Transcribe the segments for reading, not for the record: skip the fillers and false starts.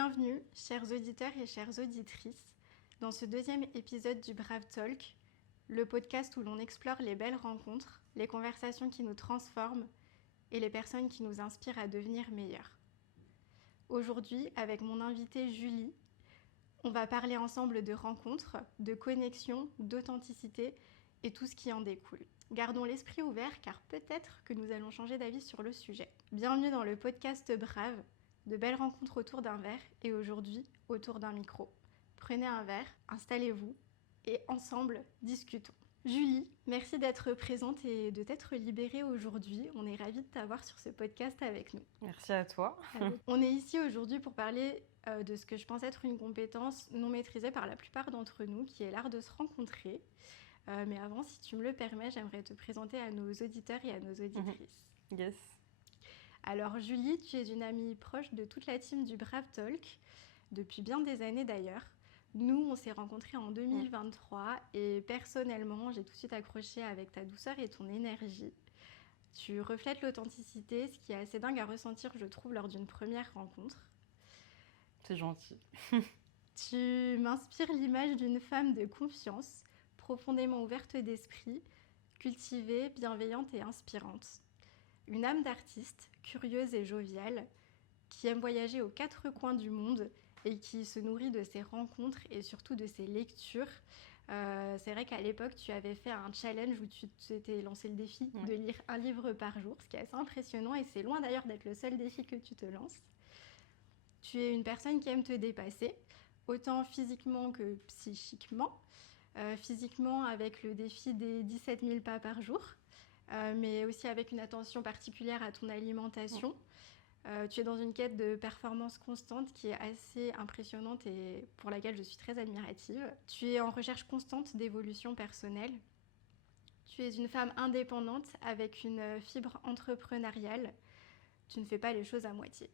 Bienvenue, chers auditeurs et chères auditrices, dans ce deuxième épisode du Brave Talk, le podcast où l'on explore les belles rencontres, les conversations qui nous transforment et les personnes qui nous inspirent à devenir meilleurs. Aujourd'hui, avec mon invitée Julie, on va parler ensemble de rencontres, de connexions, d'authenticité et tout ce qui en découle. Gardons l'esprit ouvert car peut-être que nous allons changer d'avis sur le sujet. Bienvenue dans le podcast Brave, de belles rencontres autour d'un verre et aujourd'hui autour d'un micro. Prenez un verre, installez-vous et ensemble discutons. Julie, merci d'être présente et de t'être libérée aujourd'hui. On est ravis de t'avoir sur ce podcast avec nous. Merci à toi. On est ici aujourd'hui pour parler de ce que je pense être une compétence non maîtrisée par la plupart d'entre nous, qui est l'art de se rencontrer. Mais avant, si tu me le permets, j'aimerais te présenter à nos auditeurs et à nos auditrices. Yes. Alors Julie, tu es une amie proche de toute la team du Brave Talk, depuis bien des années d'ailleurs. Nous, on s'est rencontrés en 2023 et personnellement, j'ai tout de suite accroché avec ta douceur et ton énergie. Tu reflètes l'authenticité, ce qui est assez dingue à ressentir, je trouve, lors d'une première rencontre. C'est gentil. Tu m'inspires l'image d'une femme de confiance, profondément ouverte d'esprit, cultivée, bienveillante et inspirante. Une âme d'artiste, curieuse et joviale, qui aime voyager aux quatre coins du monde et qui se nourrit de ses rencontres et surtout de ses lectures. C'est vrai qu'à l'époque, tu avais fait un challenge où tu t'étais lancé le défi de lire un livre par jour, ce qui est assez impressionnant et c'est loin d'ailleurs d'être le seul défi que tu te lances. Tu es une personne qui aime te dépasser, autant physiquement que psychiquement. Physiquement avec le défi des 17 000 pas par jour, mais aussi avec une attention particulière à ton alimentation. Tu es dans une quête de performance constante qui est assez impressionnante et pour laquelle je suis très admirative. Tu es en recherche constante d'évolution personnelle. Tu es une femme indépendante avec une fibre entrepreneuriale. Tu ne fais pas les choses à moitié.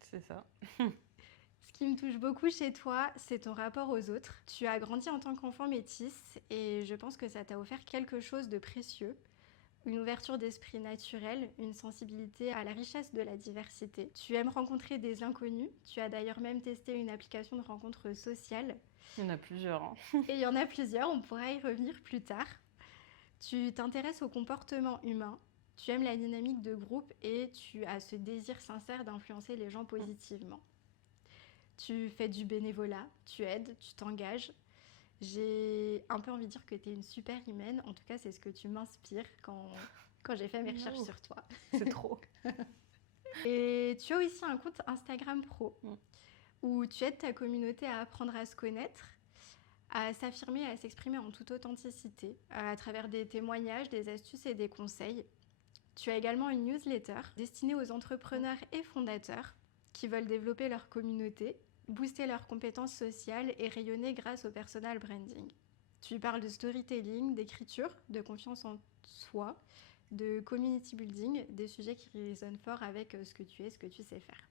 C'est ça. Ce qui me touche beaucoup chez toi, c'est ton rapport aux autres. Tu as grandi en tant qu'enfant métisse et je pense que ça t'a offert quelque chose de précieux. Une ouverture d'esprit naturelle, une sensibilité à la richesse de la diversité. Tu aimes rencontrer des inconnus. Tu as d'ailleurs même testé une application de rencontre sociale. Il y en a plusieurs. Hein. Et il y en a plusieurs, on pourra y revenir plus tard. Tu t'intéresses au comportement humain. Tu aimes la dynamique de groupe et tu as ce désir sincère d'influencer les gens positivement. Tu fais du bénévolat, tu aides, tu t'engages. J'ai un peu envie de dire que tu es une super humaine. En tout cas, c'est ce que tu m'inspires quand j'ai fait mes recherches sur toi. C'est trop. Et tu as aussi un compte Instagram pro où tu aides ta communauté à apprendre à se connaître, à s'affirmer, à s'exprimer en toute authenticité à travers des témoignages, des astuces et des conseils. Tu as également une newsletter destinée aux entrepreneurs et fondateurs qui veulent développer leur communauté, booster leurs compétences sociales et rayonner grâce au personal branding. Tu parles de storytelling, d'écriture, de confiance en soi, de community building, des sujets qui résonnent fort avec ce que tu es, ce que tu sais faire.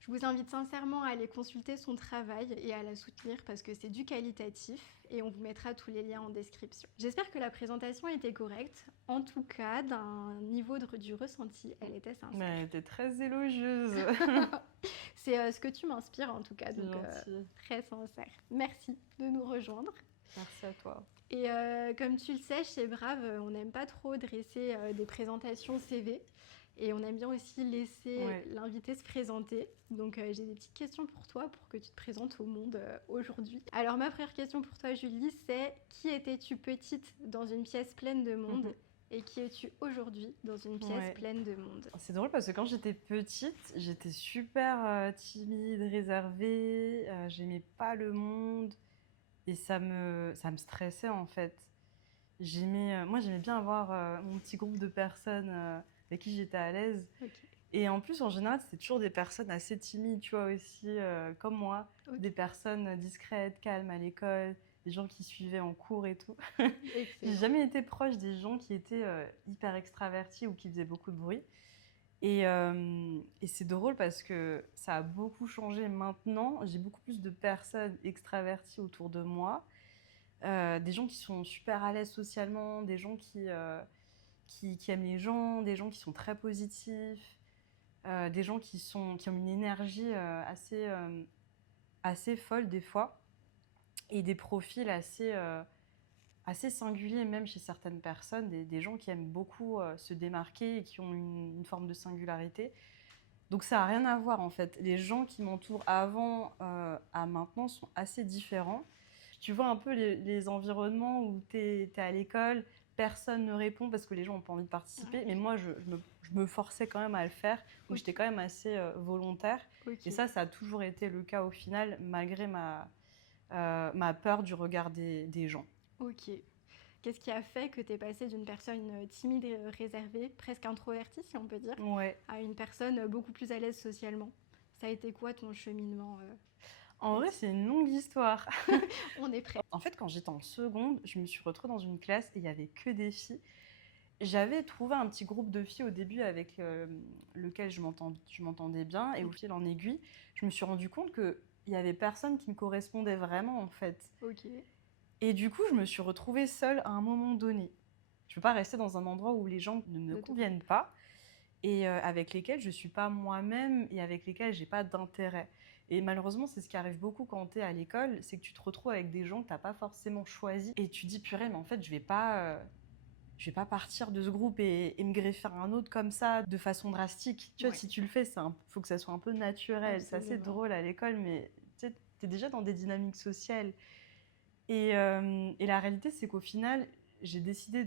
Je vous invite sincèrement à aller consulter son travail et à la soutenir parce que c'est du qualitatif et on vous mettra tous les liens en description. J'espère que la présentation était correcte. En tout cas, d'un niveau du ressenti, elle était sincère. Mais elle était très élogieuse. C'est ce que tu m'inspires en tout cas, donc très sincère. Merci de nous rejoindre. Merci à toi. Et comme tu le sais, chez Brave, on n'aime pas trop dresser des présentations CV. Et on aime bien aussi laisser l'invité se présenter. Donc j'ai des petites questions pour toi pour que tu te présentes au monde aujourd'hui. Alors ma première question pour toi Julie, c'est qui étais-tu petite dans une pièce pleine de monde et qui es-tu aujourd'hui dans une pièce pleine de monde? C'est drôle parce que quand j'étais petite, j'étais super timide, réservée, j'aimais pas le monde et ça me stressait en fait. Moi j'aimais bien avoir mon petit groupe de personnes avec qui j'étais à l'aise. Okay. Et en plus, en général, c'était toujours des personnes assez timides, tu vois, aussi, comme moi. Okay. Des personnes discrètes, calmes à l'école, des gens qui suivaient en cours et tout. J'ai jamais été proche des gens qui étaient hyper extravertis ou qui faisaient beaucoup de bruit. Et c'est drôle parce que ça a beaucoup changé maintenant. J'ai beaucoup plus de personnes extraverties autour de moi. Des gens qui sont super à l'aise socialement, des gens qui aiment les gens, des gens qui sont très positifs. des gens qui ont une énergie assez folle des fois, et des profils assez singuliers même chez certaines personnes, des gens qui aiment beaucoup se démarquer et qui ont une forme de singularité. Donc ça n'a rien à voir en fait. Les gens qui m'entourent avant à maintenant sont assez différents. Tu vois un peu les environnements où tu es à l'école, personne ne répond parce que les gens n'ont pas envie de participer. Ouais. Mais moi, je me forçais quand même à le faire. Donc okay. J'étais quand même assez volontaire. Okay. Et ça a toujours été le cas au final, malgré ma peur du regard des gens. Ok. Qu'est-ce qui a fait que tu es passée d'une personne timide et réservée, presque introvertie si on peut dire, ouais. à une personne beaucoup plus à l'aise socialement? Ça a été quoi ton cheminement En vrai, c'est une longue histoire. On est prêt. En fait, quand j'étais en seconde, je me suis retrouvée dans une classe et il n'y avait que des filles. J'avais trouvé un petit groupe de filles au début avec lequel je m'entendais bien. Et au fil en aiguille, je me suis rendu compte qu'il n'y avait personne qui me correspondait vraiment, en fait. Ok. Et du coup, je me suis retrouvée seule à un moment donné. Je ne peux pas rester dans un endroit où les gens ne me conviennent pas et avec lesquels je ne suis pas moi-même et avec lesquels je n'ai pas d'intérêt. Et malheureusement, c'est ce qui arrive beaucoup quand tu es à l'école, c'est que tu te retrouves avec des gens que tu n'as pas forcément choisis et tu dis, purée, mais en fait, je vais pas partir de ce groupe et me greffer à un autre comme ça, de façon drastique. Tu vois, si tu le fais, faut que ça soit un peu naturel. Absolument. C'est assez drôle à l'école, mais tu es déjà dans des dynamiques sociales. Et la réalité, c'est qu'au final, j'ai décidé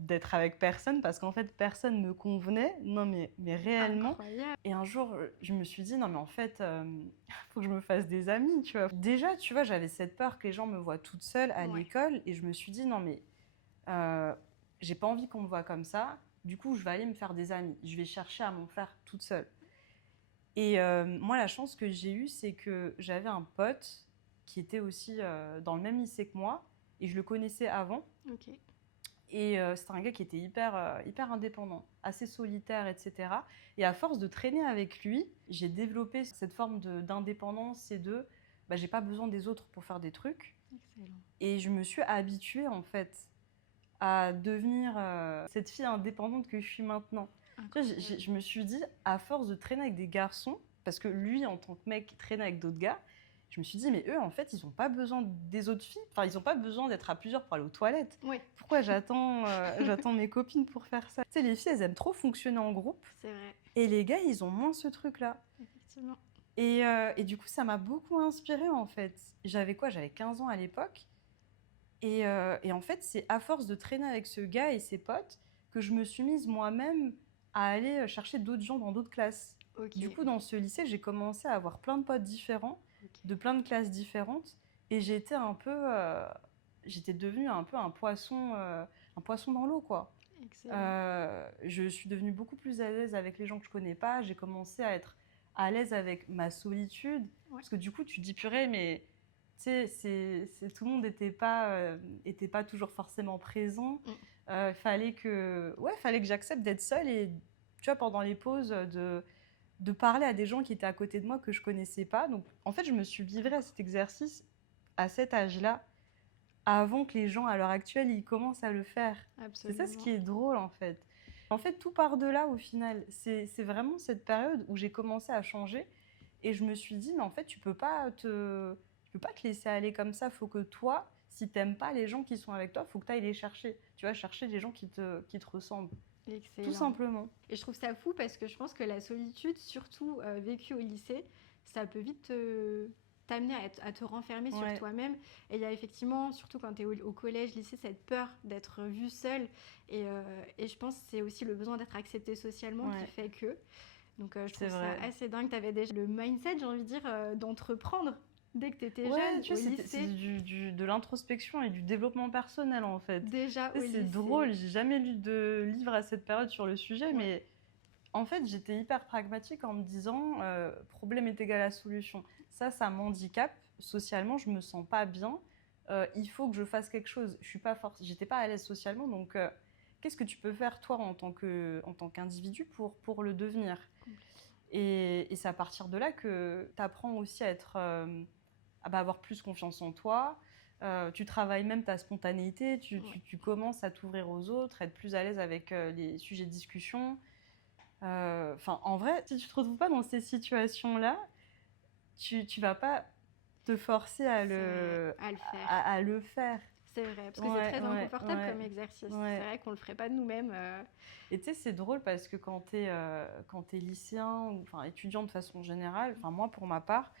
d'être avec personne parce qu'en fait, personne ne me convenait. Non, mais réellement. Incroyable. Et un jour, je me suis dit, non, mais en fait, faut que je me fasse des amis, tu vois. Déjà, tu vois, j'avais cette peur que les gens me voient toute seule à l'école et je me suis dit, non, mais j'ai pas envie qu'on me voie comme ça. Du coup, je vais aller me faire des amis. Je vais chercher à m'en faire toute seule. Et moi, la chance que j'ai eue, c'est que j'avais un pote qui était aussi dans le même lycée que moi et je le connaissais avant. Okay. Et c'était un gars qui était hyper indépendant, assez solitaire, etc. Et à force de traîner avec lui, j'ai développé cette forme d'indépendance et j'ai pas besoin des autres pour faire des trucs. Excellent. Et je me suis habituée en fait à devenir cette fille indépendante que je suis maintenant. Je me suis dit, à force de traîner avec des garçons, parce que lui, en tant que mec, traînait avec d'autres gars, je me suis dit, mais eux, en fait, ils n'ont pas besoin des autres filles. Enfin, ils n'ont pas besoin d'être à plusieurs pour aller aux toilettes. Oui. Pourquoi j'attends mes copines pour faire ça? Tu sais, les filles, elles aiment trop fonctionner en groupe. C'est vrai. Et les gars, ils ont moins ce truc-là. Effectivement. Et du coup, ça m'a beaucoup inspirée, en fait. J'avais 15 ans à l'époque. Et en fait, c'est à force de traîner avec ce gars et ses potes que je me suis mise moi-même à aller chercher d'autres gens dans d'autres classes. Okay. Du coup, dans ce lycée, j'ai commencé à avoir plein de potes différents, de plein de classes différentes. Et j'étais devenue un peu un poisson dans l'eau, quoi. Je suis devenue beaucoup plus à l'aise avec les gens que je connais pas. J'ai commencé à être à l'aise avec ma solitude. Ouais. Parce que du coup, tu te dis, purée, mais tu sais, tout le monde n'était pas toujours forcément présent. Fallait que j'accepte d'être seule et, tu vois, pendant les pauses, de parler à des gens qui étaient à côté de moi que je connaissais pas. Donc, en fait, je me suis livrée à cet exercice à cet âge-là, avant que les gens, à l'heure actuelle, ils commencent à le faire. Absolument. C'est ça ce qui est drôle, en fait. En fait, tout part de là, au final. C'est vraiment cette période où j'ai commencé à changer et je me suis dit, mais en fait, tu peux pas te laisser aller comme ça. Faut que toi, si t'aimes pas les gens qui sont avec toi, faut que tu ailles les chercher. Tu vas chercher des gens qui te ressemblent. Excellent. Tout simplement. Et je trouve ça fou parce que je pense que la solitude, surtout vécue au lycée, ça peut vite t'amener à te renfermer sur toi-même. Et il y a effectivement, surtout quand tu es au collège, lycée, cette peur d'être vue seule. Et je pense que c'est aussi le besoin d'être acceptée socialement qui fait que. Donc je trouve ça assez dingue. Tu avais déjà le mindset, j'ai envie de dire, d'entreprendre. Dès que tu étais jeune, tu sais, c'est de l'introspection et du développement personnel, en fait. Déjà, oui. C'est drôle, j'ai jamais lu de livre à cette période sur le sujet, mais en fait, j'étais hyper pragmatique en me disant problème est égal à solution. Ça m'handicape. Socialement, je me sens pas bien. Il faut que je fasse quelque chose. J'étais pas à l'aise socialement, donc qu'est-ce que tu peux faire, toi, en tant qu'individu pour le devenir ? Et c'est à partir de là que tu apprends aussi à être... avoir plus confiance en toi, tu travailles même ta spontanéité, tu commences à t'ouvrir aux autres, être plus à l'aise avec les sujets de discussion. En vrai, si tu te retrouves pas dans ces situations-là, tu vas pas te forcer à le faire. À le faire. C'est vrai, parce que c'est très inconfortable comme exercice. C'est vrai qu'on le ferait pas de nous-mêmes. Et tu sais, c'est drôle parce que quand t'es lycéen ou étudiant de façon générale, moi pour ma part,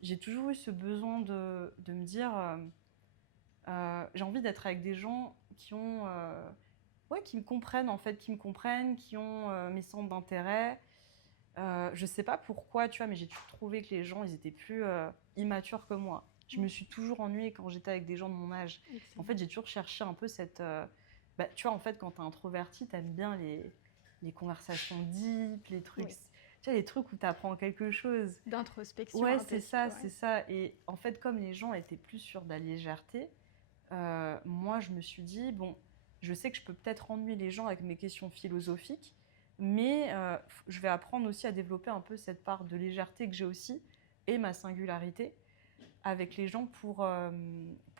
j'ai toujours eu ce besoin de me dire j'ai envie d'être avec des gens qui ont qui me comprennent en fait, qui ont mes centres d'intérêt. Je sais pas pourquoi, tu vois, mais j'ai toujours trouvé que les gens, ils étaient plus immatures que moi. Je me suis toujours ennuyée quand j'étais avec des gens de mon âge. Excellent. En fait, j'ai toujours cherché un peu cette... tu vois, en fait, quand t'es introverti, t'aimes bien les conversations deep, les trucs... Oui. Tu vois, les trucs où t'apprends quelque chose. D'introspection. Ouais, c'est ça, c'est ça. Et en fait, comme les gens étaient plus sur de la légèreté, moi, je me suis dit, bon, je sais que je peux peut-être ennuyer les gens avec mes questions philosophiques, mais je vais apprendre aussi à développer un peu cette part de légèreté que j'ai aussi et ma singularité avec les gens pour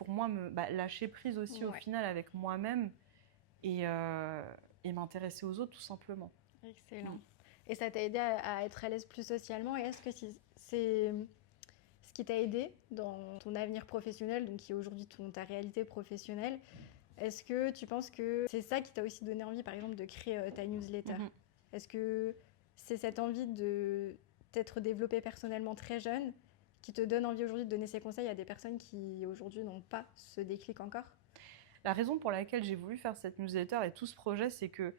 moi lâcher prise aussi au final avec moi-même et m'intéresser aux autres tout simplement. Excellent. Et ça t'a aidé à être à l'aise plus socialement, et est-ce que c'est ce qui t'a aidé dans ton avenir professionnel, donc qui est aujourd'hui ta réalité professionnelle? Est-ce que tu penses que c'est ça qui t'a aussi donné envie, par exemple, de créer ta newsletter? Est-ce que c'est cette envie de t'être développée personnellement très jeune qui te donne envie aujourd'hui de donner ces conseils à des personnes qui aujourd'hui n'ont pas ce déclic encore? La raison pour laquelle j'ai voulu faire cette newsletter et tout ce projet, c'est que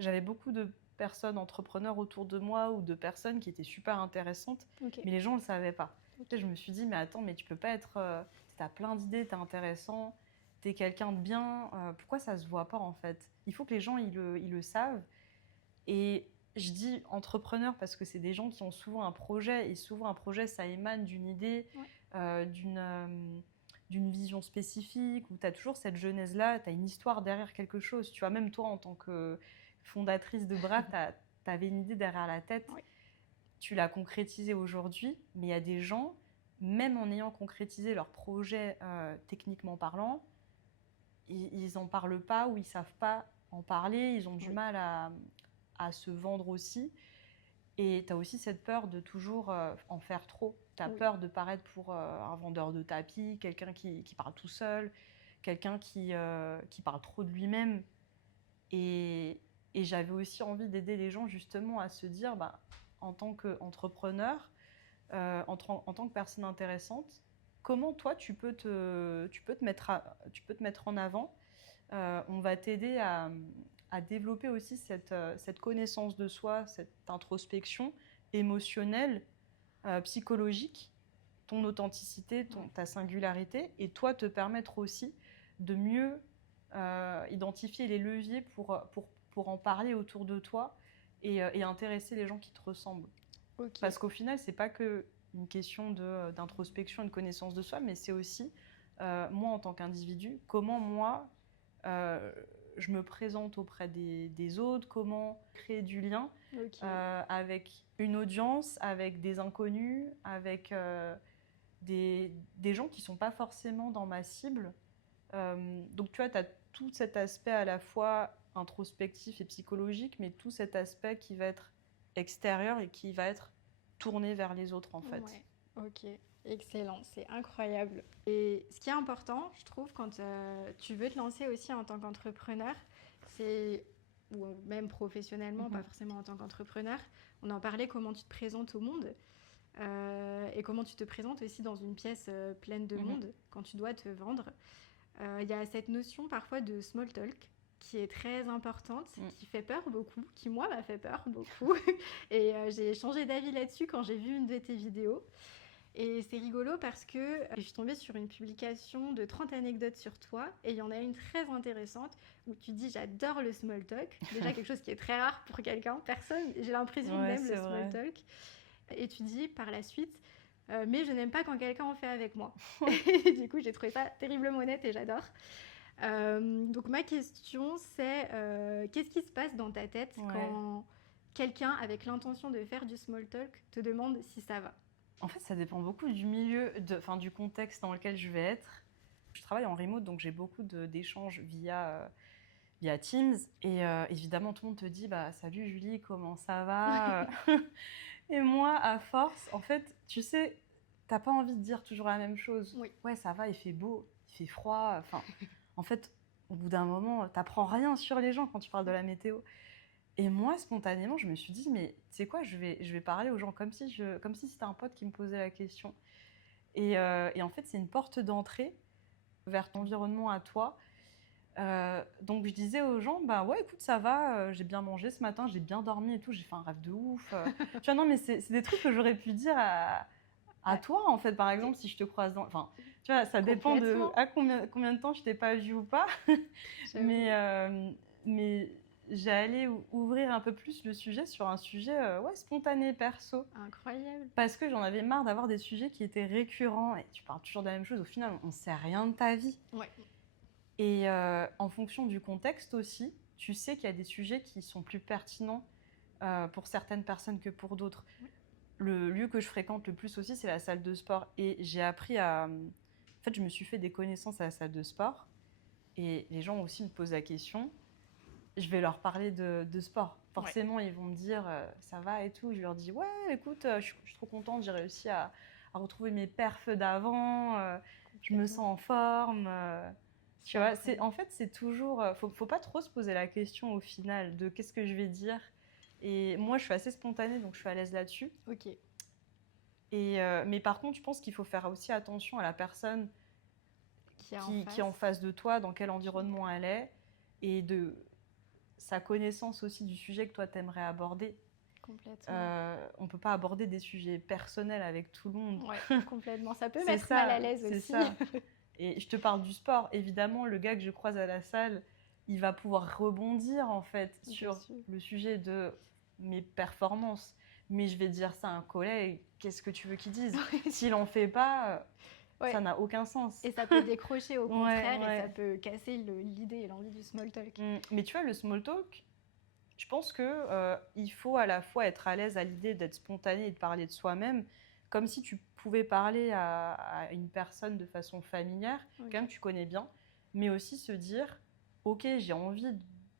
j'avais beaucoup de personnes entrepreneurs autour de moi ou de personnes qui étaient super intéressantes, mais les gens ne le savaient pas. Je me suis dit, mais attends, mais tu peux pas être... t'as plein d'idées, t'es intéressant, t'es quelqu'un de bien, pourquoi ça se voit pas en fait? Il faut que les gens ils le savent. Et je dis entrepreneur parce que c'est des gens qui ont souvent un projet, et souvent un projet ça émane d'une idée, d'une vision spécifique, où tu as toujours cette genèse-là, tu as une histoire derrière quelque chose. Tu vois, même toi, en tant que fondatrice de Brave, tu avais une idée derrière la tête. Oui. Tu l'as concrétisée aujourd'hui, mais il y a des gens, même en ayant concrétisé leur projet techniquement parlant, ils n'en parlent pas ou ils ne savent pas en parler, ils ont du mal à se vendre aussi. Et tu as aussi cette peur de toujours en faire trop. Tu as peur de paraître pour un vendeur de tapis, quelqu'un qui parle tout seul, quelqu'un qui parle trop de lui-même. Et j'avais aussi envie d'aider les gens justement à se dire, en tant qu'entrepreneur, en tant que personne intéressante, comment toi tu peux te mettre en avant. On va t'aider à développer aussi cette connaissance de soi, cette introspection émotionnelle, psychologique, ton authenticité, ta singularité, et toi te permettre aussi de mieux identifier les leviers pour en parler autour de toi et intéresser les gens qui te ressemblent. Okay. Parce qu'au final, c'est pas que une question d'introspection et de connaissance de soi, mais c'est aussi moi en tant qu'individu, comment moi je me présente auprès des autres, comment créer du lien avec une audience, avec des inconnus, avec des gens qui ne sont pas forcément dans ma cible. Donc tu vois, tu as tout cet aspect à la fois introspectif et psychologique, mais tout cet aspect qui va être extérieur et qui va être tourné vers les autres en fait. Ouais, ok. Excellent, c'est incroyable. Et ce qui est important, je trouve, quand tu veux te lancer aussi en tant qu'entrepreneur, ou même professionnellement, pas forcément en tant qu'entrepreneur, on en parlait, comment tu te présentes au monde et comment tu te présentes aussi dans une pièce pleine de monde quand tu dois te vendre. Il y a cette notion parfois de small talk qui est très importante, qui fait peur beaucoup, qui moi m'a fait peur beaucoup. Et j'ai changé d'avis là-dessus quand j'ai vu une de tes vidéos. Et c'est rigolo parce que je suis tombée sur une publication de 30 anecdotes sur toi, et il y en a une très intéressante où tu dis j'adore le small talk, déjà quelque chose qui est très rare pour quelqu'un, personne, j'ai l'impression n'aime le small talk. Et tu dis par la suite mais je n'aime pas quand quelqu'un en fait avec moi. Et du coup j'ai trouvé ça terriblement honnête et j'adore. Donc ma question c'est qu'est-ce qui se passe dans ta tête quand quelqu'un avec l'intention de faire du small talk te demande si ça va? En fait, ça dépend beaucoup du milieu, du contexte dans lequel je vais être. Je travaille en remote, donc j'ai beaucoup d'échanges via via Teams. Et évidemment, tout le monde te dit bah, salut Julie, comment ça va? Et moi, à force, en fait, tu sais, t'as pas envie de dire toujours la même chose. Oui. Ouais, ça va, il fait beau, il fait froid. Enfin, en fait, au bout d'un moment, t'apprends rien sur les gens quand tu parles de la météo. Et moi, spontanément, je me suis dit, mais tu sais quoi, je vais parler aux gens comme si c'était un pote qui me posait la question. Et en fait, c'est une porte d'entrée vers ton environnement à toi. Donc je disais aux gens, bah ouais, écoute, ça va, j'ai bien mangé ce matin, j'ai bien dormi et tout, j'ai fait un rêve de ouf. Tu vois, non, mais c'est des trucs que j'aurais pu dire à toi, en fait, par exemple, si je te croise dans... Enfin, tu vois, ça dépend de combien de temps je t'ai pas vu ou pas. mais j'allais ouvrir un peu plus le sujet sur un sujet ouais, spontané, perso. Incroyable. Parce que j'en avais marre d'avoir des sujets qui étaient récurrents et tu parles toujours de la même chose. Au final, on ne sait rien de ta vie. Ouais. Et en fonction du contexte aussi, tu sais qu'il y a des sujets qui sont plus pertinents pour certaines personnes que pour d'autres. Ouais. Le lieu que je fréquente le plus aussi, c'est la salle de sport. Et j'ai appris à... En fait, je me suis fait des connaissances à la salle de sport. Et les gens aussi me posent la question. Je vais leur parler de sport. Forcément, ouais. Ils vont me dire ça va et tout. Je leur dis ouais, écoute, je suis trop contente, j'ai réussi à retrouver mes perfs d'avant. Je me sens en forme. Tu vois, en fait, c'est toujours... Faut pas trop se poser la question au final de qu'est-ce que je vais dire. Et moi, je suis assez spontanée, donc je suis à l'aise là-dessus. Ok. Mais par contre, je pense qu'il faut faire aussi attention à la personne qui est en face de toi, dans quel environnement elle est, et de sa connaissance aussi du sujet que toi, t'aimerais aborder. Complètement. On ne peut pas aborder des sujets personnels avec tout le monde. Ouais, complètement. Ça peut mettre mal à l'aise aussi. C'est ça. Et je te parle du sport. Évidemment, le gars que je croise à la salle, il va pouvoir rebondir en fait sur le sujet de mes performances. Mais je vais dire ça à un collègue, qu'est-ce que tu veux qu'il dise? S'il n'en fait pas, ça n'a aucun sens. Et ça peut décrocher au contraire, et ça peut casser l'idée et l'envie du small talk. Mais tu vois, le small talk, je pense qu'il faut à la fois être à l'aise à l'idée d'être spontané et de parler de soi-même, comme si tu pouvais parler à une personne de façon familière, quelqu'un que tu connais bien, mais aussi se dire, ok, j'ai envie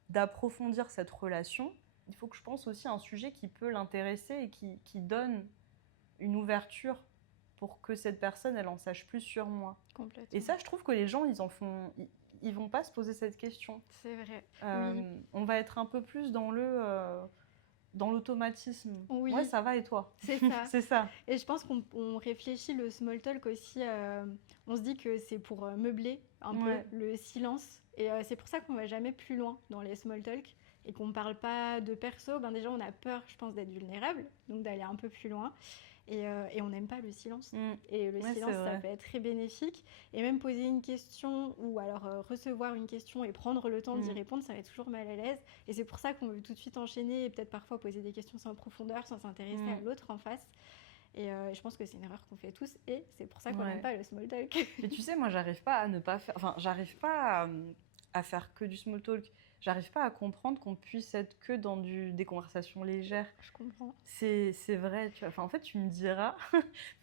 d'approfondir cette relation. Il faut que je pense aussi à un sujet qui peut l'intéresser et qui donne une ouverture pour que cette personne, elle en sache plus sur moi. Complètement. Et ça, je trouve que les gens, ils vont pas se poser cette question. C'est vrai. Oui. On va être un peu plus dans l'automatisme. Oui. Ouais, ça va et toi? C'est ça. C'est ça. Et je pense qu'on réfléchit le small talk aussi. On se dit que c'est pour meubler un peu le silence. Et c'est pour ça qu'on va jamais plus loin dans les small talk et qu'on ne parle pas de perso. Ben déjà, on a peur, je pense, d'être vulnérable, donc d'aller un peu plus loin. Et on n'aime pas le silence. Et le silence, ça peut être très bénéfique. Et même poser une question ou alors recevoir une question et prendre le temps d'y répondre, ça va être toujours mal à l'aise. Et c'est pour ça qu'on veut tout de suite enchaîner et peut-être parfois poser des questions sans profondeur, sans s'intéresser à l'autre en face. Et je pense que c'est une erreur qu'on fait tous. Et c'est pour ça qu'on n'aime pas le small talk. Mais tu sais, moi, j'arrive pas à ne pas faire... Enfin, j'arrive pas à faire que du small talk. J'arrive pas à comprendre qu'on puisse être que dans des conversations légères. Je comprends. C'est vrai, tu vois. Enfin, en fait, tu me diras,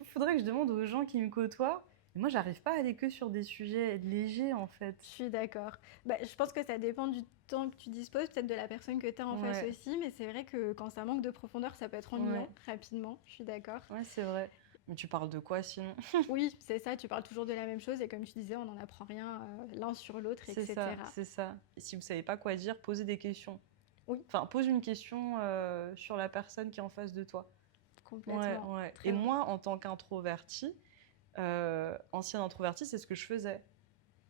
il faudrait que je demande aux gens qui me côtoient. Et moi, j'arrive pas à aller que sur des sujets légers, en fait. Je suis d'accord. Bah, je pense que ça dépend du temps que tu disposes, peut-être de la personne que tu as en face aussi. Mais c'est vrai que quand ça manque de profondeur, ça peut être ennuyant rapidement. Je suis d'accord. Ouais, c'est vrai. Mais tu parles de quoi sinon? Oui, c'est ça, tu parles toujours de la même chose et comme tu disais, on n'en apprend rien l'un sur l'autre, etc. C'est ça. Et si vous ne savez pas quoi dire, posez des questions. Oui. Enfin, pose une question sur la personne qui est en face de toi. Complètement. Et moi, en tant qu'introvertie, ancienne introvertie, c'est ce que je faisais.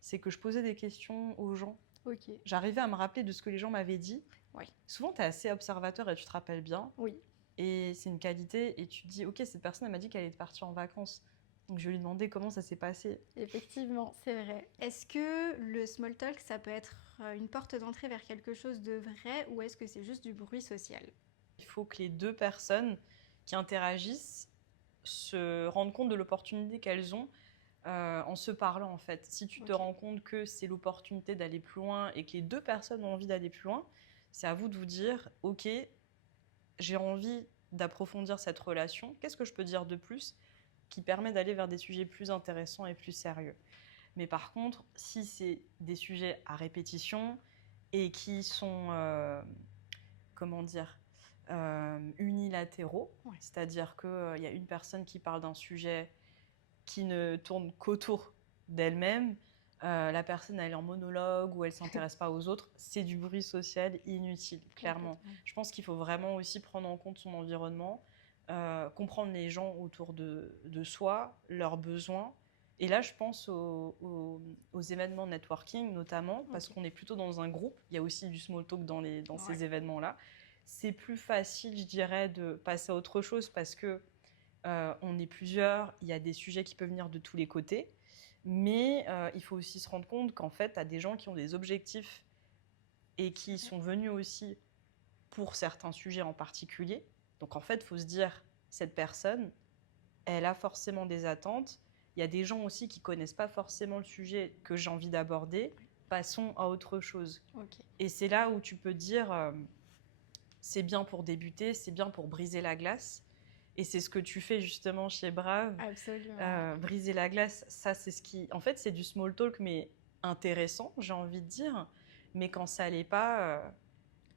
C'est que je posais des questions aux gens. Ok. J'arrivais à me rappeler de ce que les gens m'avaient dit. Oui. Souvent, tu es assez observateur et tu te rappelles bien. Oui. Et c'est une qualité, et tu te dis, ok, cette personne, elle m'a dit qu'elle était partie en vacances. Donc je vais lui demander comment ça s'est passé. Effectivement, c'est vrai. Est-ce que le small talk, ça peut être une porte d'entrée vers quelque chose de vrai ou est-ce que c'est juste du bruit social? Il faut que les deux personnes qui interagissent se rendent compte de l'opportunité qu'elles ont en se parlant, en fait. Si tu te rends compte que c'est l'opportunité d'aller plus loin et que les deux personnes ont envie d'aller plus loin, c'est à vous de vous dire, ok, j'ai envie d'approfondir cette relation. Qu'est-ce que je peux dire de plus qui permet d'aller vers des sujets plus intéressants et plus sérieux? Mais par contre, si c'est des sujets à répétition, et qui sont, comment dire, unilatéraux. Ouais. C'est-à-dire qu'il y a une personne qui parle d'un sujet qui ne tourne qu'autour d'elle-même. La personne, elle est en monologue ou elle ne s'intéresse pas aux autres. C'est du bruit social inutile, clairement. Je pense qu'il faut vraiment aussi prendre en compte son environnement, comprendre les gens autour de soi, leurs besoins. Et là, je pense aux événements networking, notamment, parce qu'on est plutôt dans un groupe. Il y a aussi du small talk dans ces événements-là. C'est plus facile, je dirais, de passer à autre chose parce que on est plusieurs, il y a des sujets qui peuvent venir de tous les côtés, mais il faut aussi se rendre compte qu'en fait, tu as des gens qui ont des objectifs et qui sont venus aussi pour certains sujets en particulier. Donc en fait, il faut se dire, cette personne, elle a forcément des attentes. Il y a des gens aussi qui ne connaissent pas forcément le sujet que j'ai envie d'aborder. Passons à autre chose. Okay. Et c'est là où tu peux dire, c'est bien pour débuter, c'est bien pour briser la glace. Et c'est ce que tu fais justement chez Brave. Absolument. Briser la glace, ça c'est ce qui... En fait, c'est du small talk, mais intéressant, j'ai envie de dire. Mais quand ça l'est pas,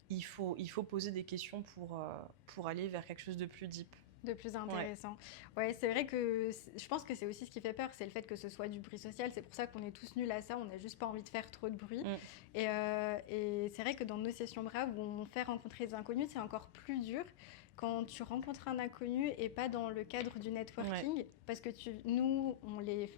il faut poser des questions pour aller vers quelque chose de plus deep. De plus intéressant. Ouais, c'est vrai que je pense que c'est aussi ce qui fait peur, c'est le fait que ce soit du bruit social. C'est pour ça qu'on est tous nuls à ça, on n'a juste pas envie de faire trop de bruit. Et c'est vrai que dans nos sessions Brave, où on fait rencontrer des inconnus, c'est encore plus dur quand tu rencontres un inconnu et pas dans le cadre du networking, parce que nous, on les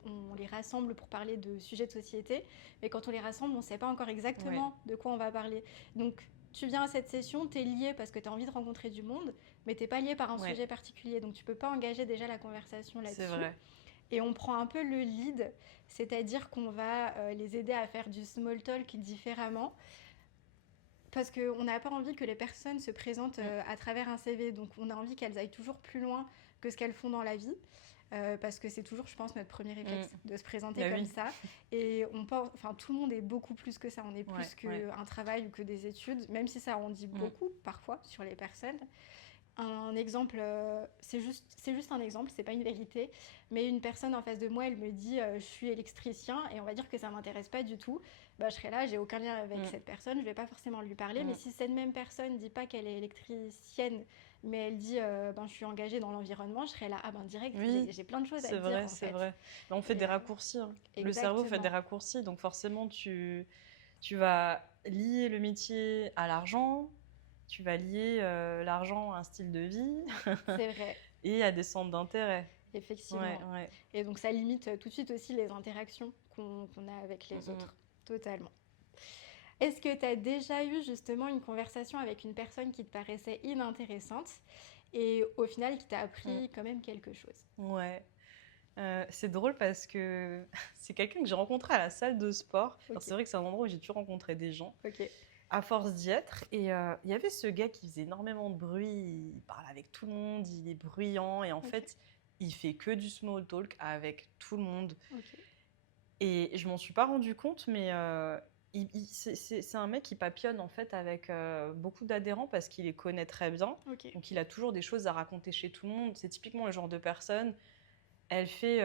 rassemble pour parler de sujets de société, mais quand on les rassemble, on ne sait pas encore exactement de quoi on va parler. Donc, tu viens à cette session, tu es lié parce que tu as envie de rencontrer du monde, mais tu n'es pas lié par un sujet particulier. Donc, tu ne peux pas engager déjà la conversation là-dessus. C'est vrai. Et on prend un peu le lead, c'est-à-dire qu'on va les aider à faire du small talk différemment. Parce qu'on n'a pas envie que les personnes se présentent à travers un CV. Donc, on a envie qu'elles aillent toujours plus loin que ce qu'elles font dans la vie. Parce que c'est toujours, je pense, notre premier réflexe de se présenter comme ça. Et on pense, tout le monde est beaucoup plus que ça. On est plus qu'un travail ou que des études, même si ça en dit beaucoup parfois sur les personnes. Un exemple, c'est juste un exemple, c'est pas une vérité, mais une personne en face de moi, elle me dit je suis électricien et on va dire que ça m'intéresse pas du tout. Bah, je serai là, j'ai aucun lien avec cette personne, je vais pas forcément lui parler, mais si cette même personne dit pas qu'elle est électricienne, mais elle dit je suis engagée dans l'environnement, je serai là, direct, j'ai plein de choses à dire. C'est vrai. Mais on fait des raccourcis. Le cerveau fait des raccourcis, donc forcément tu vas lier le métier à l'argent. Tu vas lier l'argent à un style de vie. C'est vrai. Et à des centres d'intérêt. Effectivement. Et donc, ça limite tout de suite aussi les interactions qu'on a avec les autres. Totalement. Est-ce que tu as déjà eu justement une conversation avec une personne qui te paraissait inintéressante et au final qui t'a appris quand même quelque chose? Ouais. C'est drôle parce que c'est quelqu'un que j'ai rencontré à la salle de sport. Alors, c'est vrai que c'est un endroit où j'ai toujours rencontré des gens. À force d'y être. Et il y avait ce gars qui faisait énormément de bruit, il parle avec tout le monde, il est bruyant et en fait, il fait que du small talk avec tout le monde. Et je m'en suis pas rendu compte, mais c'est un mec qui papillonne en fait avec beaucoup d'adhérents parce qu'il les connaît très bien. Donc il a toujours des choses à raconter chez tout le monde. C'est typiquement le genre de personne, elle fait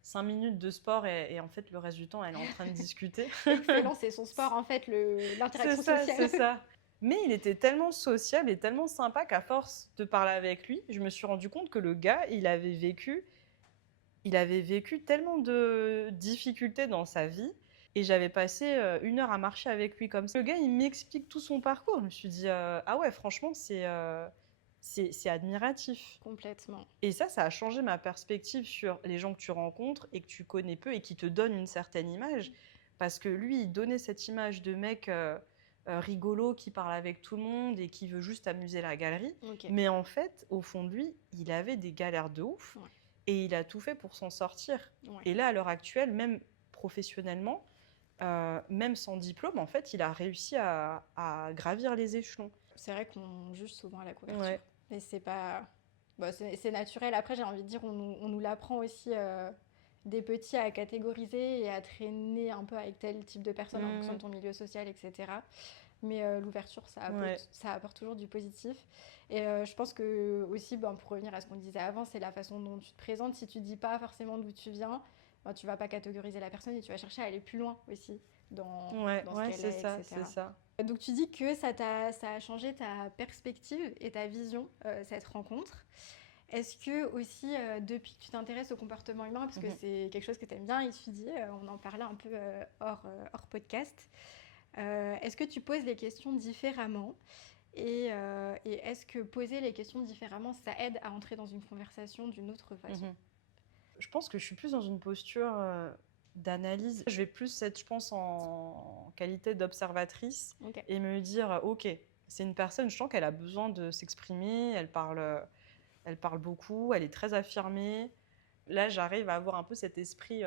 5 minutes de sport et en fait, le reste du temps, elle est en train de discuter. Excellent, c'est son sport, en fait, l'interaction sociale. C'est ça. Mais il était tellement sociable et tellement sympa qu'à force de parler avec lui, je me suis rendu compte que le gars, il avait vécu tellement de difficultés dans sa vie et j'avais passé 1 heure à marcher avec lui comme ça. Le gars, il m'explique tout son parcours. Je me suis dit, ah ouais, franchement, c'est admiratif. Complètement. Et ça a changé ma perspective sur les gens que tu rencontres et que tu connais peu et qui te donnent une certaine image. Parce que lui, il donnait cette image de mec rigolo qui parle avec tout le monde et qui veut juste amuser la galerie. Mais en fait, au fond de lui, il avait des galères de ouf et il a tout fait pour s'en sortir. Et là, à l'heure actuelle, même professionnellement, même sans diplôme, en fait, il a réussi à gravir les échelons. C'est vrai qu'on juge souvent à la couverture. Mais c'est pas... c'est naturel. Après, j'ai envie de dire, on nous l'apprend aussi des petits à catégoriser et à traîner un peu avec tel type de personne en fonction de ton milieu social, etc. Mais l'ouverture, ça apporte toujours du positif. Et je pense que aussi, pour revenir à ce qu'on disait avant, c'est la façon dont tu te présentes. Si tu dis pas forcément d'où tu viens, tu vas pas catégoriser la personne et tu vas chercher à aller plus loin aussi. dans ce qu'elle c'est est, ça, etc. c'est ça. Donc tu dis que ça a changé ta perspective et ta vision, cette rencontre. Est-ce que aussi, depuis que tu t'intéresses au comportement humain, parce que c'est quelque chose que tu aimes bien étudier, on en parlait un peu hors podcast, est-ce que tu poses les questions différemment et est-ce que poser les questions différemment, ça aide à entrer dans une conversation d'une autre façon? Je pense que je suis plus dans une posture d'analyse. Je vais plus être, je pense, en qualité d'observatrice et me dire, ok, c'est une personne, je sens qu'elle a besoin de s'exprimer, elle parle beaucoup, elle est très affirmée. Là, j'arrive à avoir un peu cet esprit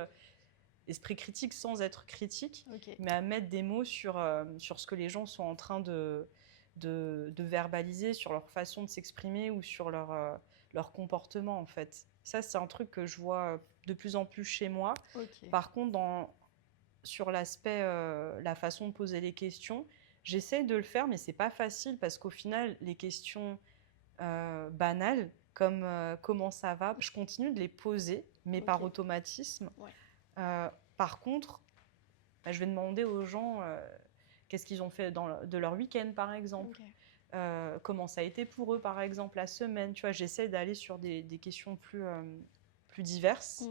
critique sans être critique, mais à mettre des mots sur ce que les gens sont en train de verbaliser, sur leur façon de s'exprimer ou sur leur comportement, en fait. Ça, c'est un truc que je vois de plus en plus chez moi. Par contre, sur l'aspect, la façon de poser les questions, j'essaie de le faire, mais c'est pas facile parce qu'au final, les questions banales, comme comment ça va, je continue de les poser, mais par automatisme. Par contre, je vais demander aux gens qu'est-ce qu'ils ont fait de leur week-end, par exemple. Comment ça a été pour eux, par exemple, la semaine. Tu vois, j'essaie d'aller sur des questions plus diverses.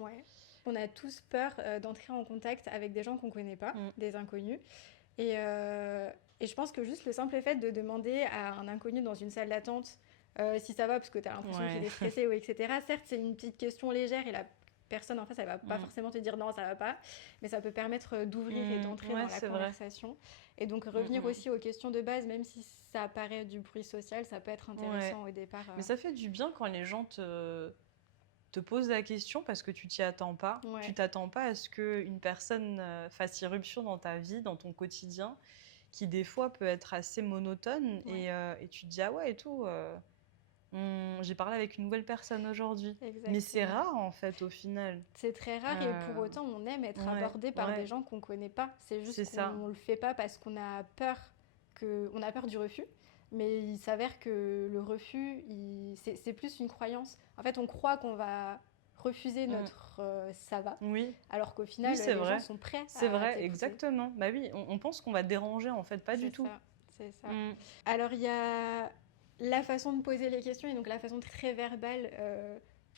On a tous peur d'entrer en contact avec des gens qu'on ne connaît pas, des inconnus. Et je pense que juste le simple fait de demander à un inconnu dans une salle d'attente si ça va, parce que tu as l'impression qu'il est stressé, ou etc. Certes, c'est une petite question légère et la personne en face, elle va pas forcément te dire non, ça va pas, mais ça peut permettre d'ouvrir et d'entrer dans la conversation. Et donc revenir aussi aux questions de base, même si ça paraît du bruit social, ça peut être intéressant au départ. Mais ça fait du bien quand les gens te posent la question parce que tu t'y attends pas. Tu t'attends pas à ce qu'une personne fasse irruption dans ta vie, dans ton quotidien, qui des fois peut être assez monotone et tu te dis ah ouais et tout. J'ai parlé avec une nouvelle personne aujourd'hui. Mais c'est rare en fait au final. C'est très rare et pour autant on aime être abordé par des gens qu'on ne connaît pas. C'est juste qu'on ne le fait pas parce qu'on a peur du refus. Mais il s'avère que le refus, c'est plus une croyance. En fait, on croit qu'on va refuser notre ça va, alors qu'au final, les gens sont prêts à C'est vrai, t'écouter. exactement. Bah oui, on pense qu'on va déranger en fait, pas du tout. C'est ça. Alors il y a la façon de poser les questions et donc la façon très verbale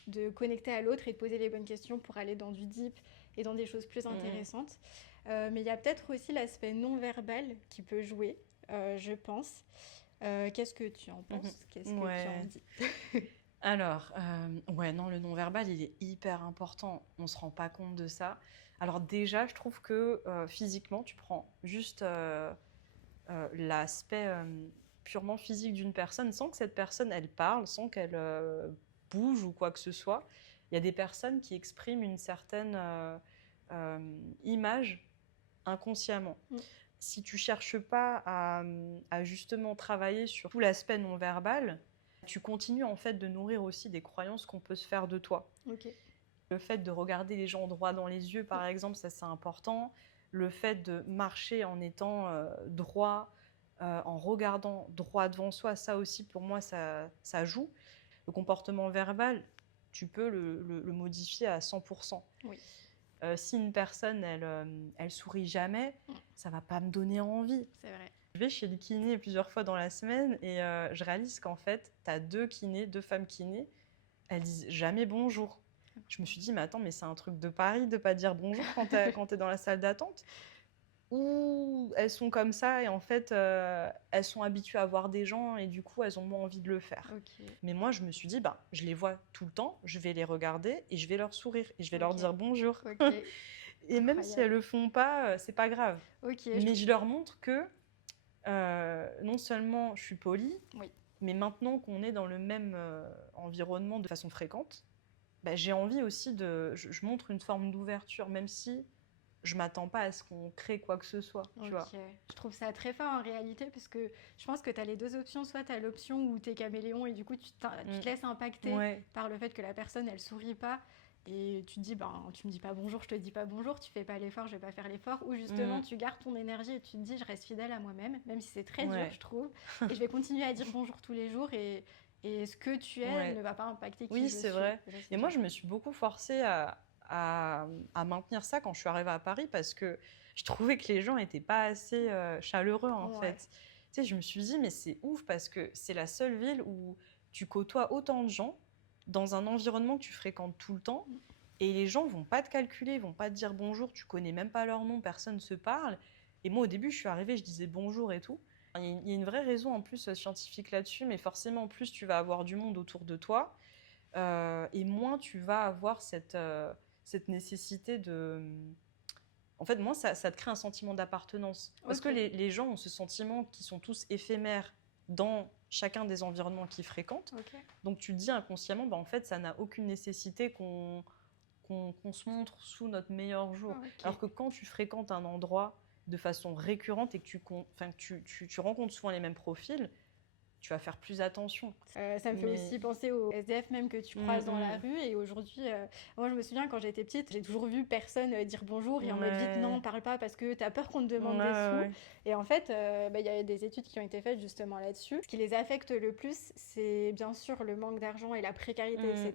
de connecter à l'autre et de poser les bonnes questions pour aller dans du deep et dans des choses plus intéressantes. Mais il y a peut-être aussi l'aspect non verbal qui peut jouer, je pense. Qu'est-ce que tu en penses? Qu'est-ce que tu en dis? Alors, non, le non-verbal, il est hyper important. On ne se rend pas compte de ça. Alors déjà, je trouve que physiquement, tu prends juste l'aspect purement physique d'une personne, sans que cette personne, elle parle, sans qu'elle bouge ou quoi que ce soit. Il y a des personnes qui expriment une certaine image inconsciemment. Si tu cherches pas à justement travailler sur tout l'aspect non-verbal, tu continues en fait de nourrir aussi des croyances qu'on peut se faire de toi. Le fait de regarder les gens droit dans les yeux, par exemple, ça c'est important. Le fait de marcher en étant droit, en regardant droit devant soi, ça aussi pour moi ça joue. Le comportement verbal, tu peux le modifier à 100%. Si une personne, elle sourit jamais, ça va pas me donner envie. C'est vrai. Je vais chez le kiné plusieurs fois dans la semaine et je réalise qu'en fait, tu as deux femmes kinés, elles disent jamais bonjour. Je me suis dit, mais attends, mais c'est un truc de Paris de pas dire bonjour quand t'es dans la salle d'attente. Ou elles sont comme ça et en fait, elles sont habituées à voir des gens et du coup, elles ont moins envie de le faire. Mais moi, je me suis dit, je les vois tout le temps, je vais les regarder et je vais leur sourire et je vais leur dire bonjour. Et même si elles le font pas, c'est pas grave. Mais je leur montre que non seulement je suis polie, mais maintenant qu'on est dans le même environnement de façon fréquente, j'ai envie aussi je montre une forme d'ouverture, même si je m'attends pas à ce qu'on crée quoi que ce soit. Tu vois. Je trouve ça très fort en réalité, parce que je pense que tu as les deux options. Soit tu as l'option où tu es caméléon et du coup tu te laisses impacter par le fait que la personne elle sourit pas. Et tu te dis, tu me dis pas bonjour, je te dis pas bonjour, tu fais pas l'effort, je vais pas faire l'effort. Ou justement, tu gardes ton énergie et tu te dis, je reste fidèle à moi-même, même si c'est très dur, je trouve. Et je vais continuer à dire bonjour tous les jours et ce que tu es ne va pas impacter qui je suis. Oui, c'est vrai. Et moi, je me suis beaucoup forcée à maintenir ça quand je suis arrivée à Paris parce que je trouvais que les gens n'étaient pas assez chaleureux en fait. Tu sais, je me suis dit, mais c'est ouf parce que c'est la seule ville où tu côtoies autant de gens dans un environnement que tu fréquentes tout le temps et les gens vont pas te calculer, vont pas te dire bonjour, tu connais même pas leur nom, personne ne se parle. Et moi, au début, je suis arrivée, je disais bonjour et tout. Il y a une vraie raison en plus scientifique là-dessus, mais forcément, en plus, tu vas avoir du monde autour de toi et moins tu vas avoir cette nécessité de... En fait, moi, ça te crée un sentiment d'appartenance. Parce que les gens ont ce sentiment qu'ils sont tous éphémères dans chacun des environnements qu'ils fréquentent. Donc, tu te dis inconsciemment, en fait, ça n'a aucune nécessité qu'on se montre sous notre meilleur jour. Alors que quand tu fréquentes un endroit de façon récurrente et que tu rencontres souvent les mêmes profils, tu vas faire plus attention. Ça me fait aussi penser aux SDF même que tu croises dans la rue. Et aujourd'hui, moi je me souviens quand j'étais petite, j'ai toujours vu personne dire bonjour et en mode vite non, parle pas parce que t'as peur qu'on te demande des sous. Et en fait, y a des études qui ont été faites justement là-dessus. Ce qui les affecte le plus, c'est bien sûr le manque d'argent et la précarité, etc.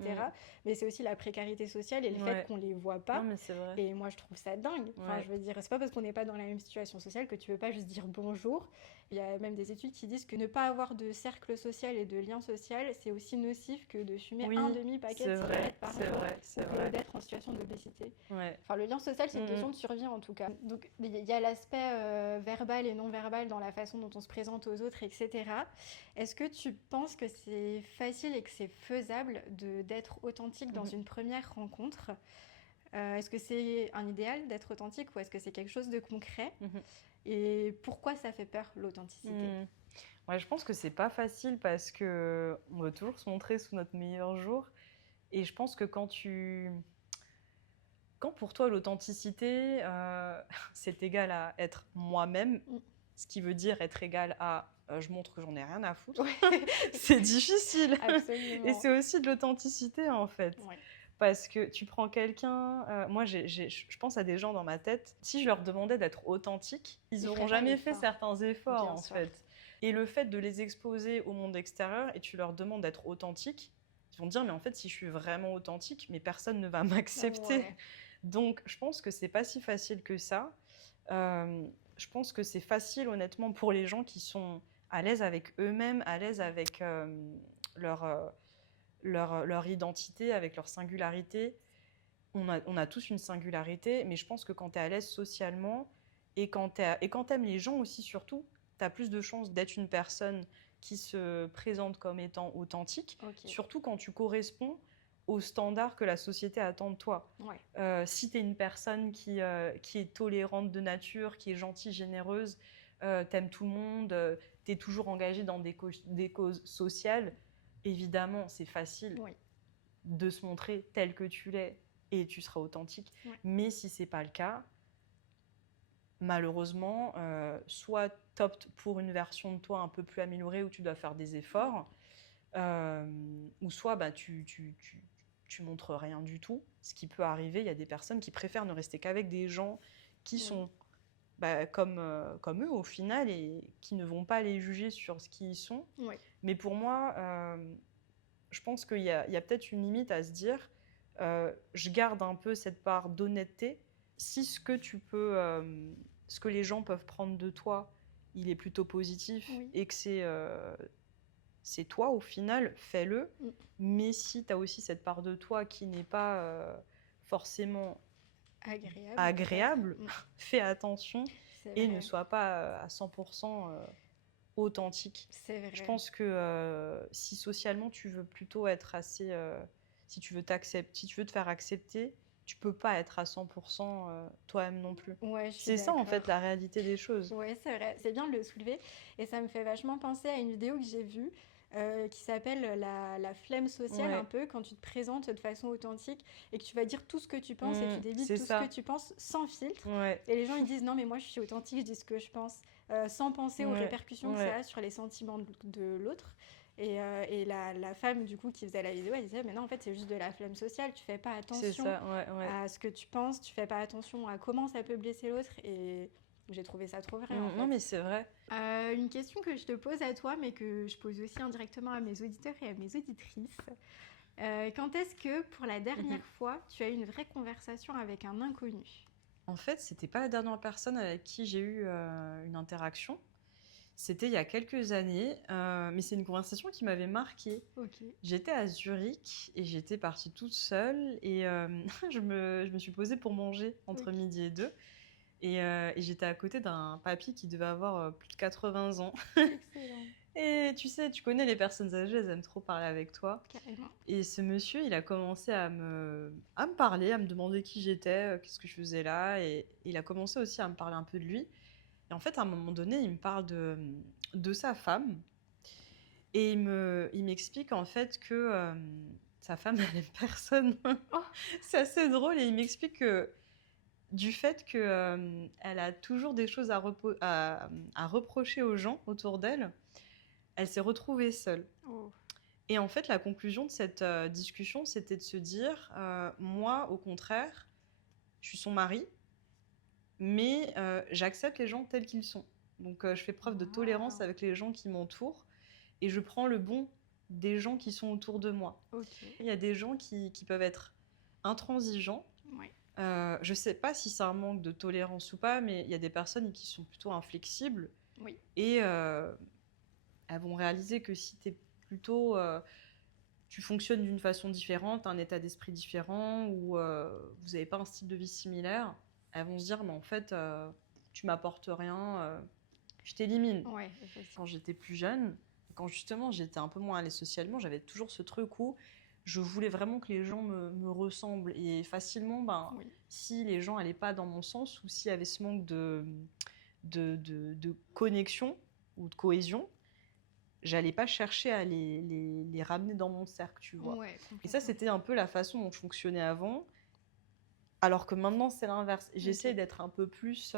Mais c'est aussi la précarité sociale et le fait qu'on les voit pas. Non, mais c'est vrai. Et moi je trouve ça dingue. Enfin, je veux dire, c'est pas parce qu'on n'est pas dans la même situation sociale que tu peux pas juste dire bonjour. Il y a même des études qui disent que ne pas avoir de cercle social et de lien social, c'est aussi nocif que de fumer un demi-paquet de cigarettes par jour ou d'être en situation d'obésité. Enfin, le lien social, c'est une question de survie en tout cas. Donc, il y a l'aspect verbal et non-verbal dans la façon dont on se présente aux autres, etc. Est-ce que tu penses que c'est facile et que c'est faisable d'être authentique dans une première rencontre ? Est-ce que c'est un idéal d'être authentique ou est-ce que c'est quelque chose de concret ? Et pourquoi ça fait peur, l'authenticité ? Ouais, je pense que c'est pas facile parce qu'on veut toujours se montrer sous notre meilleur jour. Et je pense que quand pour toi l'authenticité, c'est égal à être moi-même, ce qui veut dire être égal à je montre que j'en ai rien à foutre, c'est difficile. Absolument. Et c'est aussi de l'authenticité en fait. Parce que tu prends quelqu'un... moi, je pense à des gens dans ma tête. Si je leur demandais d'être authentiques, ils n'auront jamais fait certains efforts, en fait. Et le fait de les exposer au monde extérieur et tu leur demandes d'être authentiques, ils vont dire, mais en fait, si je suis vraiment authentique, mais personne ne va m'accepter. Donc, je pense que c'est pas si facile que ça. Je pense que c'est facile, honnêtement, pour les gens qui sont à l'aise avec eux-mêmes, à l'aise avec leur identité, avec leur singularité. On a tous une singularité, mais je pense que quand tu es à l'aise socialement et quand tu aimes les gens aussi surtout, tu as plus de chances d'être une personne qui se présente comme étant authentique, surtout quand tu corresponds aux standards que la société attend de toi. Si tu es une personne qui est tolérante de nature, qui est gentille, généreuse, t'aimes tout le monde, tu es toujours engagée dans des causes sociales, évidemment, c'est facile de se montrer tel que tu l'es et tu seras authentique. Mais si ce n'est pas le cas, malheureusement, soit tu optes pour une version de toi un peu plus améliorée où tu dois faire des efforts, ou soit tu montres rien du tout. Ce qui peut arriver, il y a des personnes qui préfèrent ne rester qu'avec des gens qui sont comme eux au final et qui ne vont pas les juger sur ce qu'ils sont. Mais pour moi, je pense qu'il y a peut-être une limite à se dire je garde un peu cette part d'honnêteté. Si ce que les gens peuvent prendre de toi, il est plutôt positif et que c'est toi au final, fais-le. Mais si tu as aussi cette part de toi qui n'est pas forcément agréable, fais attention et ne sois pas à 100% authentique. C'est vrai. Je pense que si socialement tu veux plutôt être assez... si tu veux te faire accepter, tu peux pas être à 100% toi-même non plus. C'est ça en fait la réalité des choses. Ouais, c'est vrai. C'est bien de le soulever. Et ça me fait vachement penser à une vidéo que j'ai vue qui s'appelle la flemme sociale, un peu, quand tu te présentes de façon authentique et que tu vas dire tout ce que tu penses et tu débites tout ce que tu penses sans filtre. Et les gens ils disent non mais moi je suis authentique, je dis ce que je pense sans penser aux répercussions que ça a sur les sentiments de l'autre. Et la femme du coup qui faisait la vidéo, elle disait mais non en fait c'est juste de la flemme sociale, tu fais pas attention à ce que tu penses, tu fais pas attention à comment ça peut blesser l'autre. Et j'ai trouvé ça trop vrai. En fait. Non, mais c'est vrai. Une question que je te pose à toi, mais que je pose aussi indirectement à mes auditeurs et à mes auditrices. Quand est-ce que, pour la dernière Mhm. fois, tu as eu une vraie conversation avec un inconnu? En fait, c'était pas la dernière personne avec qui j'ai eu une interaction. C'était il y a quelques années, mais c'est une conversation qui m'avait marquée. Ok. J'étais à Zurich et j'étais partie toute seule et je me suis posée pour manger entre Ok. midi et deux. Et j'étais à côté d'un papy qui devait avoir plus de 80 ans. Excellent. Et tu sais, tu connais les personnes âgées, elles aiment trop parler avec toi. Carrément. Et ce monsieur, il a commencé à me parler, à me demander qui j'étais, qu'est-ce que je faisais là. Et il a commencé aussi à me parler un peu de lui. Et en fait, à un moment donné, il me parle de sa femme. Et il m'explique en fait que sa femme, elle aime personne. Oh, C'est assez drôle. Et il m'explique que du fait que elle a toujours des choses à reprocher aux gens autour d'elle, elle s'est retrouvée seule. oh. Et en fait, la conclusion de cette discussion, c'était de se dire, moi, au contraire, je suis son mari, mais j'accepte les gens tels qu'ils sont. Donc, je fais preuve de tolérance Wow. avec les gens qui m'entourent et je prends le bon des gens qui sont autour de moi. Ok. Il y a des gens qui peuvent être intransigeants. Ouais. Je sais pas si c'est un manque de tolérance ou pas, mais il y a des personnes qui sont plutôt inflexibles Oui. et elles vont réaliser que si t'es plutôt, tu fonctionnes d'une façon différente, un état d'esprit différent ou vous n'avez pas un style de vie similaire, elles vont se dire mais en fait tu m'apportes rien, je t'élimine. Ouais, effectivement. Quand j'étais plus jeune, quand justement j'étais un peu moins à l'aise socialement, j'avais toujours ce truc où je voulais vraiment que les gens me ressemblent. Et facilement, Oui. si les gens n'allaient pas dans mon sens ou s'il y avait ce manque de connexion ou de cohésion, j'allais pas chercher à les ramener dans mon cercle, tu vois. Ouais, Et ça, complètement. c'était un peu la façon dont je fonctionnais avant. Alors que maintenant, c'est l'inverse. J'essaie Ok. d'être un peu plus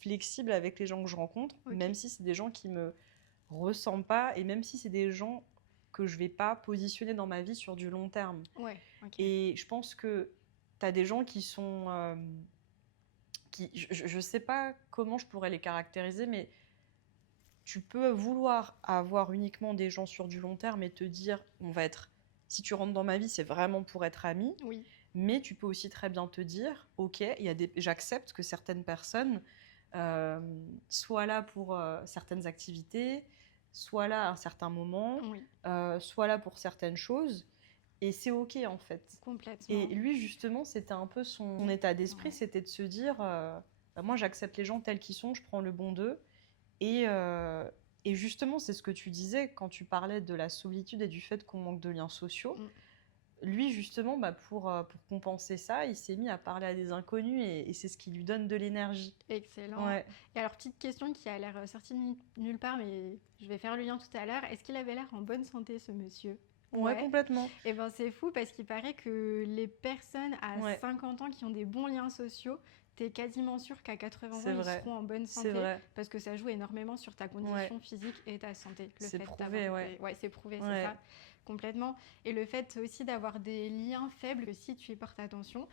flexible avec les gens que je rencontre, Ok. même si c'est des gens qui me ressemblent pas et même si c'est des gens que je vais pas positionner dans ma vie sur du long terme. Ouais, ok. Et je pense que tu as des gens qui sont... je sais pas comment je pourrais les caractériser, mais tu peux vouloir avoir uniquement des gens sur du long terme et te dire, on va être... Si tu rentres dans ma vie, c'est vraiment pour être amis. Oui. Mais tu peux aussi très bien te dire, ok, j'accepte que certaines personnes soient là pour certaines activités, soient là à un certain moment, Oui. soient là pour certaines choses. Et c'est ok en fait. Et Complètement. lui justement, c'était un peu son état d'esprit, Ouais. c'était de se dire, moi j'accepte les gens tels qu'ils sont, je prends le bon d'eux. Et justement, c'est ce que tu disais quand tu parlais de la solitude et du fait qu'on manque de liens sociaux. Mm. Lui, justement, pour compenser ça, il s'est mis à parler à des inconnus et c'est ce qui lui donne de l'énergie. Excellent. Ouais. Et alors, petite question qui a l'air sortie de nulle part, mais je vais faire le lien tout à l'heure. Est-ce qu'il avait l'air en bonne santé, ce monsieur? Ouais, complètement. Et ben c'est fou parce qu'il paraît que les personnes à Ouais. 50 ans qui ont des bons liens sociaux, t'es quasiment sûr qu'à 80 ans, C'est ils vrai. seront en bonne C'est santé. vrai. Parce que ça joue énormément sur ta condition Ouais. physique et ta santé. Le C'est fait prouvé, d'avoir ouais. Ouais, c'est prouvé, c'est Ouais. ça. Complètement. Et le fait aussi d'avoir des liens faibles, que si tu y portes attention,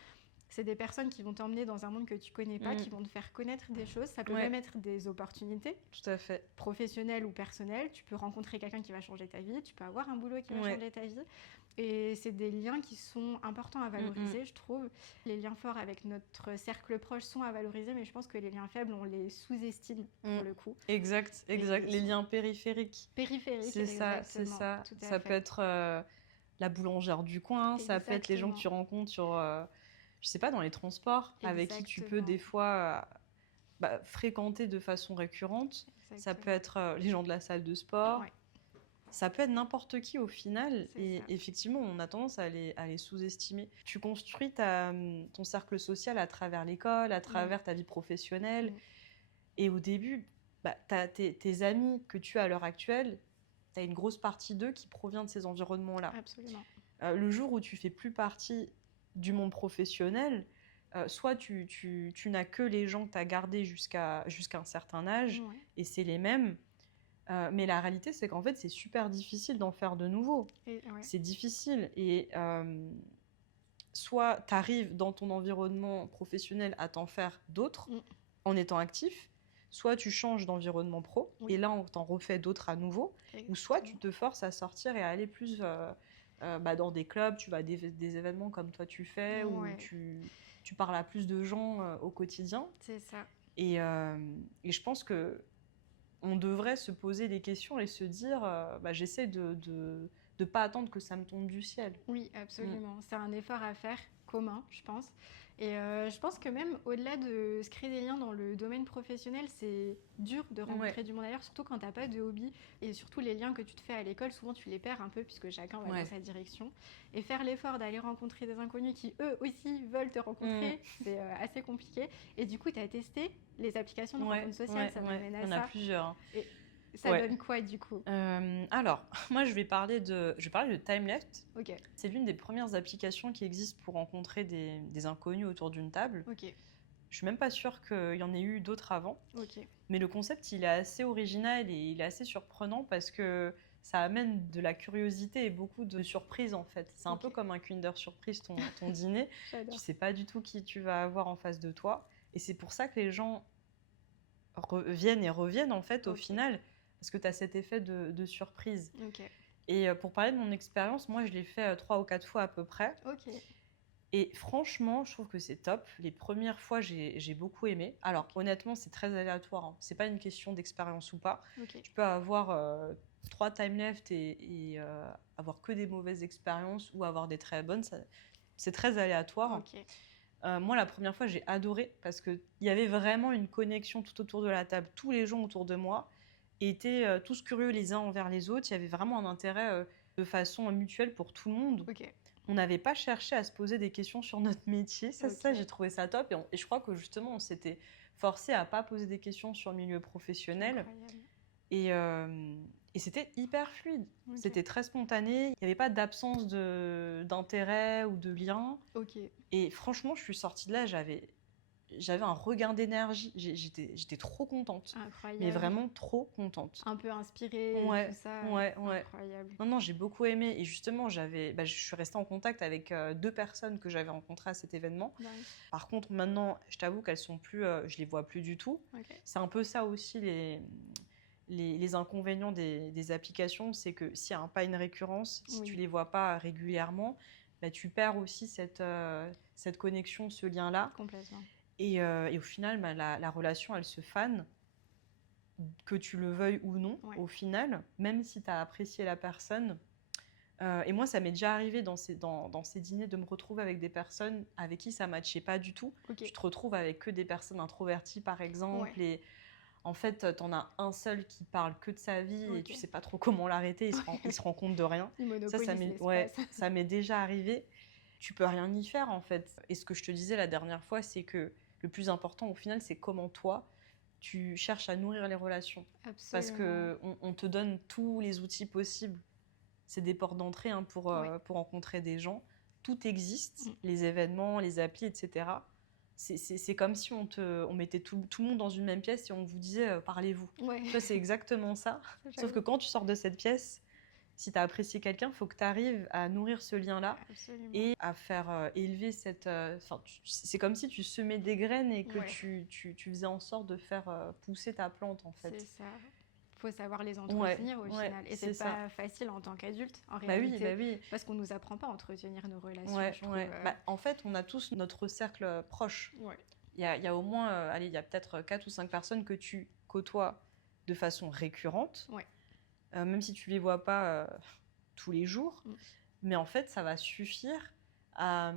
c'est des personnes qui vont t'emmener dans un monde que tu connais pas, qui vont te faire connaître des choses. Ça peut Ouais. même être des opportunités Tout à fait. professionnelles ou personnelles. Tu peux rencontrer quelqu'un qui va changer ta vie, tu peux avoir un boulot qui va Ouais. changer ta vie. Et c'est des liens qui sont importants à valoriser, je trouve. Les liens forts avec notre cercle proche sont à valoriser, mais je pense que les liens faibles, on les sous-estime pour le coup. Exact, exact. Les liens périphériques. Périphériques, c'est ça, c'est ça. tout à Ça fait. peut être la boulangère du coin, ça peut être les gens que tu rencontres sur, je sais pas, dans les transports, avec qui tu peux des fois fréquenter de façon récurrente. Exactement. Ça peut être les gens de la salle de sport. Ouais. Ça peut être n'importe qui au final. C'est Et ça. effectivement, on a tendance à les sous-estimer. Tu construis ton cercle social à travers l'école, à travers ta vie professionnelle. Et au début, t'as tes amis que tu as à l'heure actuelle, tu as une grosse partie d'eux qui provient de ces environnements-là. Absolument. Le jour où tu fais plus partie du monde professionnel, soit tu n'as que les gens que tu as gardés jusqu'à un certain âge, et c'est les mêmes. Mais la réalité, c'est qu'en fait, c'est super difficile d'en faire de nouveaux. C'est difficile. Et soit tu arrives dans ton environnement professionnel à t'en faire d'autres en étant actif, soit tu changes d'environnement pro, et là, on t'en refait d'autres à nouveau, ou soit tu te forces à sortir et à aller plus dans des clubs, tu vas à des événements comme toi tu fais, où tu parles à plus de gens au quotidien. C'est ça. Et je pense qu'on devrait se poser des questions et se dire, j'essaie de pas attendre que ça me tombe du ciel. Oui, absolument. C'est un effort à faire commun, je pense. Et je pense que même au-delà de se créer des liens dans le domaine professionnel, c'est dur de rencontrer du monde ailleurs, surtout quand tu n'as pas de hobby. Et surtout les liens que tu te fais à l'école, souvent tu les perds un peu puisque chacun va dans sa direction. Et faire l'effort d'aller rencontrer des inconnus qui eux aussi veulent te rencontrer, c'est assez compliqué. Et du coup, tu as testé les applications de rencontres sociales, ça m'amène à ça. Il y en a plusieurs. Et ça donne quoi du coup? Alors, moi je vais parler de TimeLeft. Okay. C'est l'une des premières applications qui existent pour rencontrer des inconnus autour d'une table. Okay. Je suis même pas sûre qu'il y en ait eu d'autres avant. Okay. Mais le concept, il est assez original et il est assez surprenant parce que ça amène de la curiosité et beaucoup de surprises en fait. C'est un peu comme un Kinder Surprise ton dîner. Tu sais pas du tout qui tu vas avoir en face de toi. Et c'est pour ça que les gens reviennent en fait au final. Parce que tu as cet effet de surprise. Okay. Et pour parler de mon expérience, moi, je l'ai fait 3 ou 4 fois à peu près. Okay. Et franchement, je trouve que c'est top. Les premières fois, j'ai beaucoup aimé. Alors, honnêtement, c'est très aléatoire. Hein. C'est pas une question d'expérience ou pas. Okay. Tu peux avoir 3 TimeLeft et avoir que des mauvaises expériences ou avoir des très bonnes. C'est très aléatoire. Okay. Moi, la première fois, j'ai adoré parce qu'il y avait vraiment une connexion tout autour de la table. Tous les gens autour de moi étaient tous curieux les uns envers les autres. Il y avait vraiment un intérêt de façon mutuelle pour tout le monde. Okay. On n'avait pas cherché à se poser des questions sur notre métier. Ça j'ai trouvé ça top. Et je crois que justement, on s'était forcé à ne pas poser des questions sur le milieu professionnel. Et c'était hyper fluide. Okay. C'était très spontané. Il n'y avait pas d'absence d'intérêt ou de lien. Okay. Et franchement, je suis sortie de là, j'avais un regain d'énergie. J'étais trop contente. Incroyable. Mais vraiment trop contente. Un peu inspirée, tout ça. Incroyable. Non, j'ai beaucoup aimé. Et justement, je suis restée en contact avec 2 personnes que j'avais rencontrées à cet événement. Ouais. Par contre, maintenant, je t'avoue qu'elles sont plus... je les vois plus du tout. Okay. C'est un peu ça aussi les inconvénients des applications. C'est que s'il n'y a pas une récurrence, si tu ne les vois pas régulièrement, tu perds aussi cette connexion, ce lien-là. Complètement. Et au final, la relation, elle se fane, que tu le veuilles ou non, au final, même si tu as apprécié la personne. Et moi, ça m'est déjà arrivé dans ces dîners de me retrouver avec des personnes avec qui ça ne matchait pas du tout. Okay. Tu te retrouves avec que des personnes introverties, par exemple, et en fait, tu en as un seul qui parle que de sa vie et tu ne sais pas trop comment l'arrêter, il se rend compte de rien. Ça m'est déjà arrivé. Tu peux rien y faire, en fait. Et ce que je te disais la dernière fois, c'est que le plus important, au final, c'est comment toi, tu cherches à nourrir les relations. Absolument. Parce qu'on te donne tous les outils possibles. C'est des portes d'entrée pour rencontrer des gens. Tout existe, les événements, les applis, etc. C'est comme si on mettait tout le monde dans une même pièce et on vous disait parlez-vous. Ça, c'est exactement ça. Sauf que quand tu sors de cette pièce, si tu as apprécié quelqu'un, il faut que tu arrives à nourrir ce lien-là. Absolument. Et à faire élever cette... c'est comme si tu semais des graines et que tu faisais en sorte de faire pousser ta plante, en fait. C'est ça. Il faut savoir les entretenir au final. Et c'est pas facile en tant qu'adulte, en réalité. Oui. Parce qu'on ne nous apprend pas à entretenir nos relations. En fait, on a tous notre cercle proche. Il y a au moins, il y a peut-être 4 ou 5 personnes que tu côtoies de façon récurrente. Même si tu ne les vois pas tous les jours. Mais en fait, ça va suffire à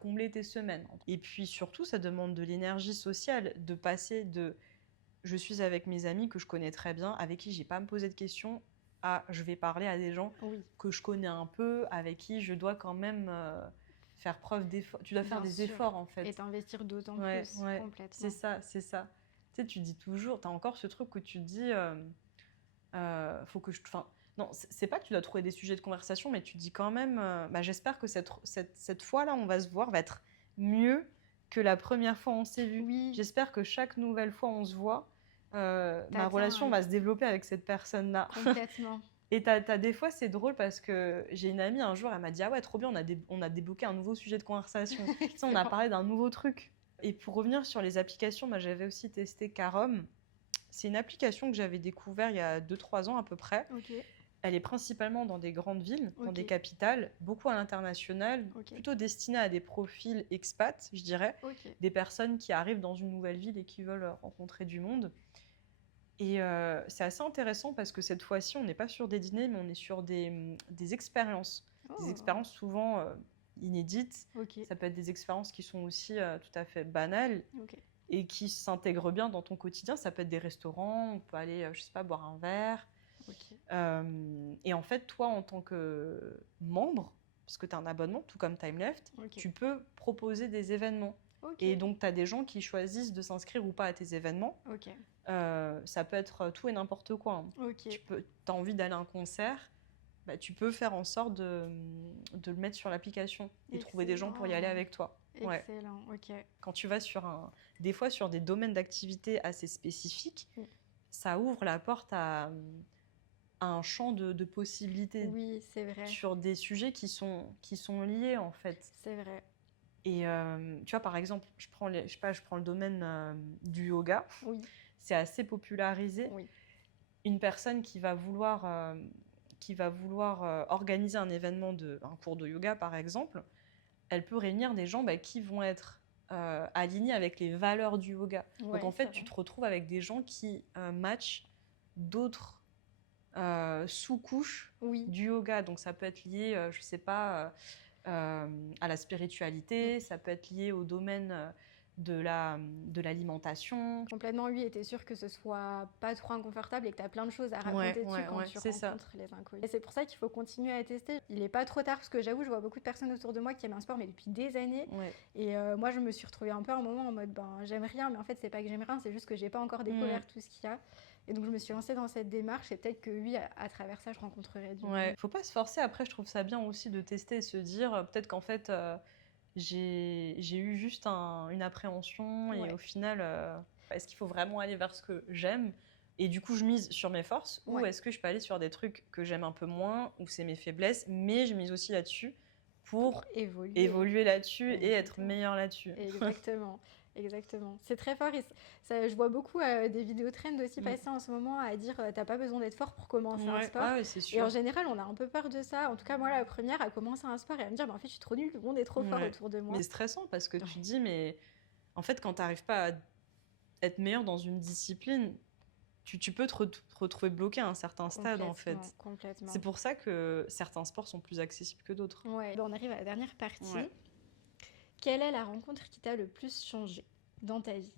combler tes semaines. Et puis surtout, ça demande de l'énergie sociale, de passer de « je suis avec mes amis que je connais très bien, avec qui je n'ai pas à me poser de questions » à « je vais parler à des gens que je connais un peu, avec qui je dois quand même faire preuve d'effort. » Tu dois faire des efforts, en fait. Et t'investir d'autant plus, complètement. C'est ça. Tu sais, tu dis toujours, tu as encore ce truc où tu te dis... faut que je... non, c'est pas que tu dois trouver des sujets de conversation, mais tu te dis quand même, j'espère que cette fois-là, on va se voir, va être mieux que la première fois on s'est vu. Oui. J'espère que chaque nouvelle fois on se voit, ma relation va se développer avec cette personne-là. Complètement. Et t'as des fois, c'est drôle parce que j'ai une amie, un jour, elle m'a dit « Ah ouais, trop bien, on a débloqué un nouveau sujet de conversation. » Tu sais, on a parlé d'un nouveau truc. Et pour revenir sur les applications, j'avais aussi testé Carom. C'est une application que j'avais découvert il y a 2-3 ans à peu près. Elle est principalement dans des grandes villes, dans des Ok. capitales, beaucoup à l'international, Ok. plutôt destinée à des profils expats, je dirais, Ok. des personnes qui arrivent dans une nouvelle ville et qui veulent rencontrer du monde. Et c'est assez intéressant parce que cette fois-ci, on n'est pas sur des dîners, mais on est sur des expériences. Des Oh. expériences souvent inédites. Ok. Ça peut être des expériences qui sont aussi tout à fait banales Ok. et qui s'intègrent bien dans ton quotidien. Ça peut être des restaurants, on peut aller, je sais pas, boire un verre. Ok. Et en fait, toi, en tant que membre, parce que tu as un abonnement, tout comme Time Left, Ok. tu peux proposer des événements. Ok. Et donc, tu as des gens qui choisissent de s'inscrire ou pas à tes événements. Ok. Ça peut être tout et n'importe quoi. Hein. Ok. Tu as envie d'aller à un concert, bah, tu peux faire en sorte de le mettre sur l'application et trouver des gens pour y aller avec toi. Ouais. Excellent. Ok. Quand tu vas des fois sur des domaines d'activité assez spécifiques, Mm. ça ouvre la porte à un champ de possibilités Oui, c'est vrai. sur des sujets qui sont liés en fait. C'est vrai. Et tu vois, par exemple, je prends le domaine du yoga. Oui. C'est assez popularisé. Oui. Une personne qui va vouloir organiser un événement, un cours de yoga par exemple, elle peut réunir des gens qui vont être alignés avec les valeurs du yoga. Ouais, Donc en c'est fait, tu vrai. te retrouves avec des gens qui matchent d'autres sous-couches Oui. du yoga. Donc ça peut être lié, je sais pas, à la spiritualité, ça peut être lié au domaine de l'alimentation. Complètement, oui, et t'es sûr que ce soit pas trop inconfortable et que t'as plein de choses à raconter dessus quand tu rencontres les inconnus. Et c'est pour ça qu'il faut continuer à tester. Il est pas trop tard parce que j'avoue, je vois beaucoup de personnes autour de moi qui aiment un sport mais depuis des années. Ouais. Et moi, je me suis retrouvée un peu à un moment en mode j'aime rien, mais en fait, c'est pas que j'aime rien, c'est juste que j'ai pas encore découvert tout ce qu'il y a. Et donc, je me suis lancée dans cette démarche et peut-être que oui, à travers ça, je rencontrerai du monde. Faut pas se forcer. Après, je trouve ça bien aussi de tester et se dire peut-être qu'en fait, j'ai eu juste une appréhension et au final, est-ce qu'il faut vraiment aller vers ce que j'aime et du coup, je mise sur mes forces ou est-ce que je peux aller sur des trucs que j'aime un peu moins ou c'est mes faiblesses, mais je mise aussi là-dessus pour évoluer là-dessus et être meilleure là-dessus. Exactement. Exactement. C'est très fort. Et ça, je vois beaucoup des vidéos trend aussi passer en ce moment à dire t'as pas besoin d'être fort pour commencer un sport. Ah ouais, c'est sûr. Et en général, on a un peu peur de ça. En tout cas, moi, la première à commencer un sport et à me dire en fait, je suis trop nulle, le monde est trop fort autour de moi. Mais c'est stressant parce que tu te dis, mais en fait, quand t'arrives pas à être meilleur dans une discipline, tu peux te retrouver bloqué à un certain stade en fait. Complètement. C'est pour ça que certains sports sont plus accessibles que d'autres. Ouais. On arrive à la dernière partie. Ouais. Quelle est la rencontre qui t'a le plus changé dans ta vie ?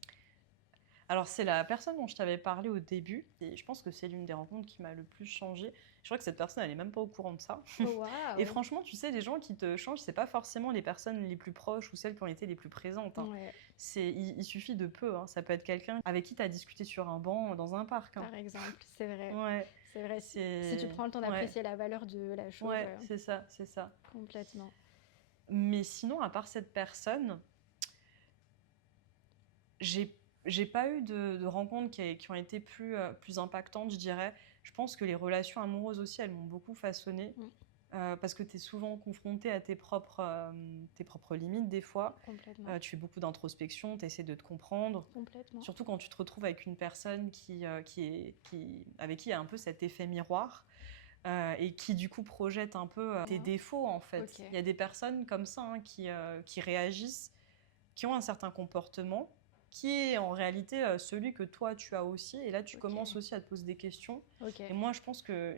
Alors, c'est la personne dont je t'avais parlé au début, et je pense que c'est l'une des rencontres qui m'a le plus changé. Je crois que cette personne, elle n'est même pas au courant de ça. Wow. Et franchement, tu sais, les gens qui te changent, c'est pas forcément les personnes les plus proches ou celles qui ont été les plus présentes. Hein. Ouais. Il suffit de peu. Hein. Ça peut être quelqu'un avec qui tu as discuté sur un banc dans un parc. Hein. Par exemple, c'est vrai. Ouais. C'est vrai, si tu prends le temps d'apprécier la valeur de la chose. Ouais, c'est ça. Complètement. Mais sinon, à part cette personne, j'ai pas eu de rencontres qui ont été plus impactantes, je dirais. Je pense que les relations amoureuses aussi, elles m'ont beaucoup façonnée. Parce que tu es souvent confrontée à tes propres limites des fois. Tu fais beaucoup d'introspection, tu essaies de te comprendre. Complètement. Surtout quand tu te retrouves avec une personne avec qui il y a un peu cet effet miroir. Et qui du coup projette un peu tes défauts en fait. Okay. Il y a des personnes comme ça qui réagissent, qui ont un certain comportement, qui est en réalité celui que toi tu as aussi. Et là tu commences aussi à te poser des questions. Et moi je pense que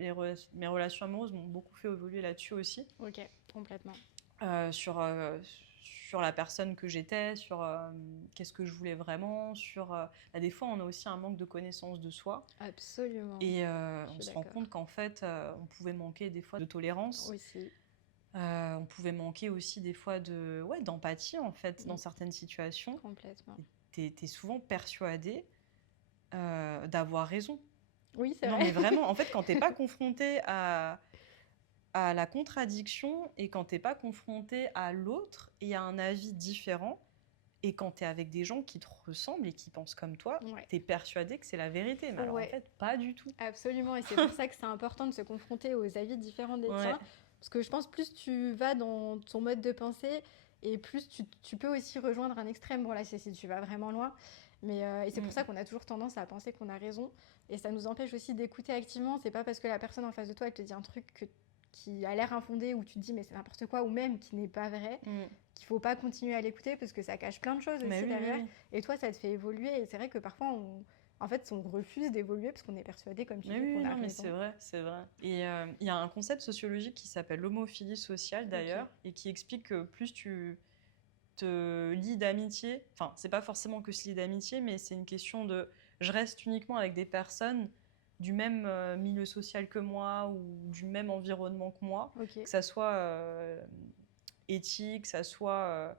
mes relations amoureuses m'ont beaucoup fait évoluer là-dessus aussi. Ok, complètement. Sur la personne que j'étais, sur qu'est-ce que je voulais vraiment, des fois on a aussi un manque de connaissance de soi. Absolument. Et on se rend compte qu'en fait on pouvait manquer des fois de tolérance. Aussi. On pouvait manquer aussi des fois d'empathie en fait dans certaines situations. Complètement. T'es souvent persuadé d'avoir raison. Oui, c'est vrai. Non mais vraiment, en fait quand t'es pas confronté à la contradiction et quand t'es pas confronté à l'autre et à un avis différent et quand t'es avec des gens qui te ressemblent et qui pensent comme toi, t'es persuadé que c'est la vérité. Mais alors en fait, pas du tout. Absolument, et c'est pour ça que c'est important de se confronter aux avis différents des tiens. Parce que je pense plus tu vas dans ton mode de pensée et plus tu peux aussi rejoindre un extrême. Bon là, c'est si tu vas vraiment loin. Et c'est pour ça qu'on a toujours tendance à penser qu'on a raison. Et ça nous empêche aussi d'écouter activement. C'est pas parce que la personne en face de toi, elle te dit un truc qui a l'air infondé, ou tu te dis mais c'est n'importe quoi, ou même qui n'est pas vrai, qu'il faut pas continuer à l'écouter parce que ça cache plein de choses aussi derrière. Et toi, ça te fait évoluer. Et c'est vrai que parfois, on refuse d'évoluer parce qu'on est persuadé, comme tu dis, qu'on a raison. Mais c'est vrai. Et il y a un concept sociologique qui s'appelle l'homophilie sociale, d'ailleurs, et qui explique que plus tu te lies d'amitié, enfin, c'est pas forcément que se lier d'amitié, mais c'est une question de je reste uniquement avec des personnes du même milieu social que moi ou du même environnement que moi, que ça soit éthique, que ça soit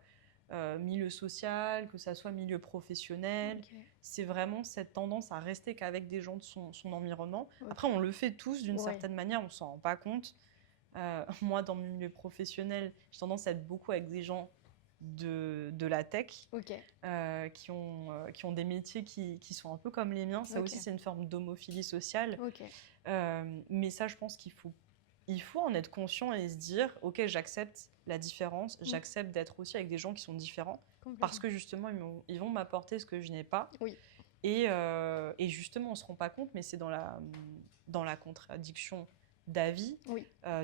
milieu social, que ça soit milieu professionnel. C'est vraiment cette tendance à rester qu'avec des gens de son environnement. Après, on le fait tous d'une certaine manière, on s'en rend pas compte. Moi, dans mon milieu professionnel, j'ai tendance à être beaucoup avec des gens de la tech, qui ont des métiers qui sont un peu comme les miens. Ça aussi, c'est une forme d'homophilie sociale. Mais ça, je pense qu'il faut en être conscient et se dire, ok, j'accepte la différence, j'accepte d'être aussi avec des gens qui sont différents, parce que justement, ils vont m'apporter ce que je n'ai pas. Et justement, on ne se rend pas compte, mais c'est dans la contradiction d'avis,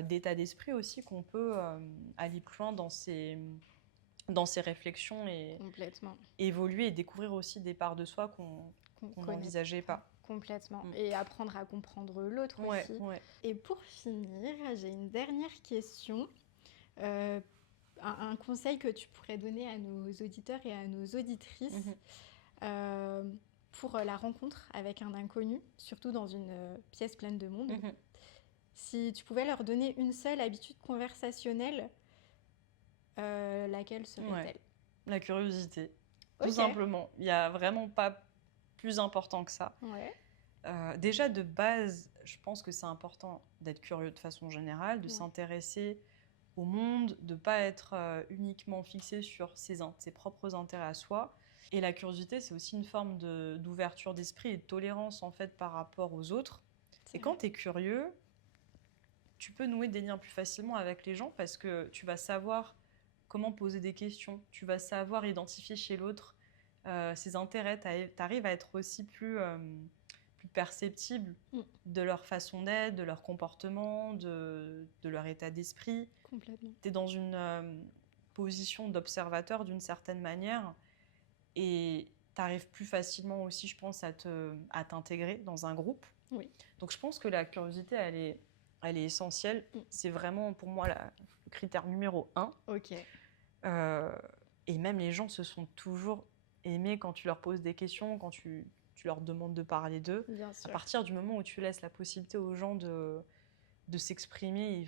d'état d'esprit aussi, qu'on peut aller plus loin dans ces réflexions et évoluer et découvrir aussi des parts de soi qu'on n'envisageait pas. Complètement. Et apprendre à comprendre l'autre aussi. Et pour finir, j'ai une dernière question. Un conseil que tu pourrais donner à nos auditeurs et à nos auditrices pour la rencontre avec un inconnu, surtout dans une pièce pleine de monde. Si tu pouvais leur donner une seule habitude conversationnelle, laquelle serait-elle ? La curiosité, tout simplement. Il n'y a vraiment pas plus important que ça. Déjà, de base, je pense que c'est important d'être curieux de façon générale, de s'intéresser au monde, de ne pas être uniquement fixé sur ses propres intérêts à soi. Et la curiosité, c'est aussi une forme d'ouverture d'esprit et de tolérance en fait, par rapport aux autres. Et quand tu es curieux, tu peux nouer des liens plus facilement avec les gens parce que tu vas savoir comment poser des questions, tu vas savoir identifier chez l'autre ses intérêts, tu arrives à être aussi plus perceptible de leur façon d'être, de leur comportement, de leur état d'esprit. Complètement. Tu es dans une position d'observateur d'une certaine manière et tu arrives plus facilement aussi, je pense, à t'intégrer dans un groupe. Donc je pense que la curiosité, elle est essentielle. C'est vraiment pour moi le critère numéro 1. Et même les gens se sont toujours aimés quand tu leur poses des questions, quand tu leur demandes de parler d'eux. À partir du moment où tu laisses la possibilité aux gens de s'exprimer,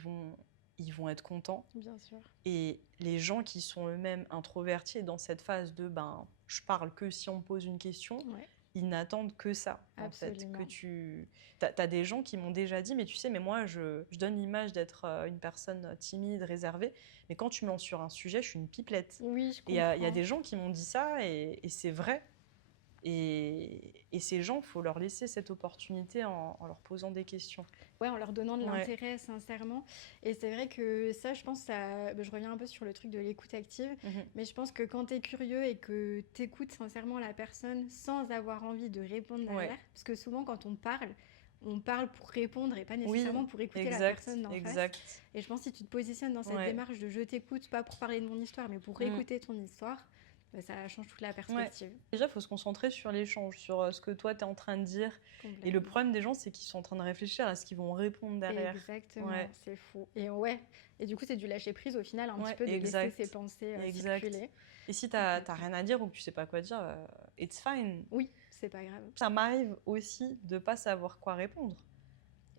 ils vont être contents. Bien sûr. Et les gens qui sont eux-mêmes introvertis dans cette phase de je parle que si on me pose une question, ils n'attendent que ça. Absolument. En fait, t'as des gens qui m'ont déjà dit, mais tu sais, mais moi, je donne l'image d'être une personne timide, réservée, mais quand tu me lances sur un sujet, je suis une pipelette. Oui, je comprends. Et il y a des gens qui m'ont dit ça, et c'est vrai. Et ces gens, il faut leur laisser cette opportunité en leur posant des questions. En leur donnant de l'intérêt, sincèrement. Et c'est vrai que ça, je pense, je reviens un peu sur le truc de l'écoute active, mais je pense que quand tu es curieux et que tu écoutes sincèrement la personne sans avoir envie de répondre derrière, parce que souvent, quand on parle pour répondre et pas nécessairement pour écouter la personne d'en face. Et je pense que si tu te positionnes dans cette démarche de je t'écoute, pas pour parler de mon histoire, mais pour écouter ton histoire, ça change toute la perspective. Déjà, il faut se concentrer sur l'échange, sur ce que toi, tu es en train de dire. Et le problème des gens, c'est qu'ils sont en train de réfléchir à ce qu'ils vont répondre derrière. Exactement, c'est fou. Et du coup, c'est du lâcher prise au final, un petit peu de laisser ses pensées circuler. Et si tu n'as rien à dire ou que tu ne sais pas quoi dire, it's fine. Oui, c'est pas grave. Ça m'arrive aussi de ne pas savoir quoi répondre.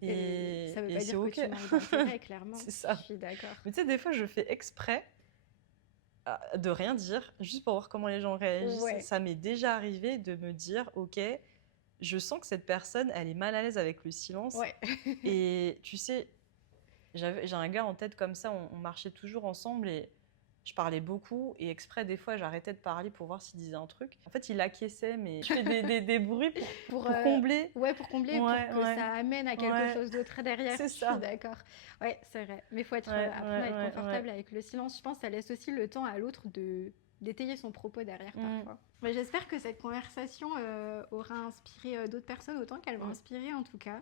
Et ça veut pas dire que tu manques d'intérêt, clairement. C'est ça. Je suis d'accord. Mais tu sais, des fois, je fais exprès de rien dire, juste pour voir comment les gens réagissent. Ça m'est déjà arrivé de me dire, ok, je sens que cette personne, elle est mal à l'aise avec le silence. Et tu sais, j'ai un gars en tête comme ça, on marchait toujours ensemble et je parlais beaucoup. Et exprès, des fois, j'arrêtais de parler pour voir s'il disait un truc. En fait, il acquiesçait, mais je fais des bruits pour combler. Pour combler, pour que ça amène à quelque chose d'autre derrière. C'est ça. Je suis d'accord. C'est vrai. Mais il faut apprendre à être confortable avec le silence. Je pense que ça laisse aussi le temps à l'autre de d'étayer son propos derrière parfois. Mais j'espère que cette conversation aura inspiré d'autres personnes autant qu'elle m'a inspiré en tout cas.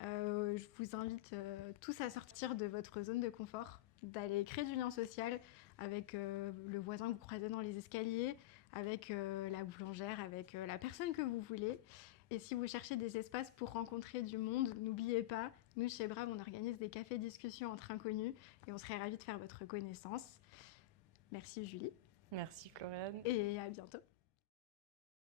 Je vous invite tous à sortir de votre zone de confort, d'aller créer du lien social avec le voisin que vous croisez dans les escaliers, avec la boulangère, avec la personne que vous voulez. Et si vous cherchez des espaces pour rencontrer du monde, n'oubliez pas, nous chez Brave, on organise des cafés discussions entre inconnus et on serait ravis de faire votre connaissance. Merci Julie. Merci Floriane. Et à bientôt.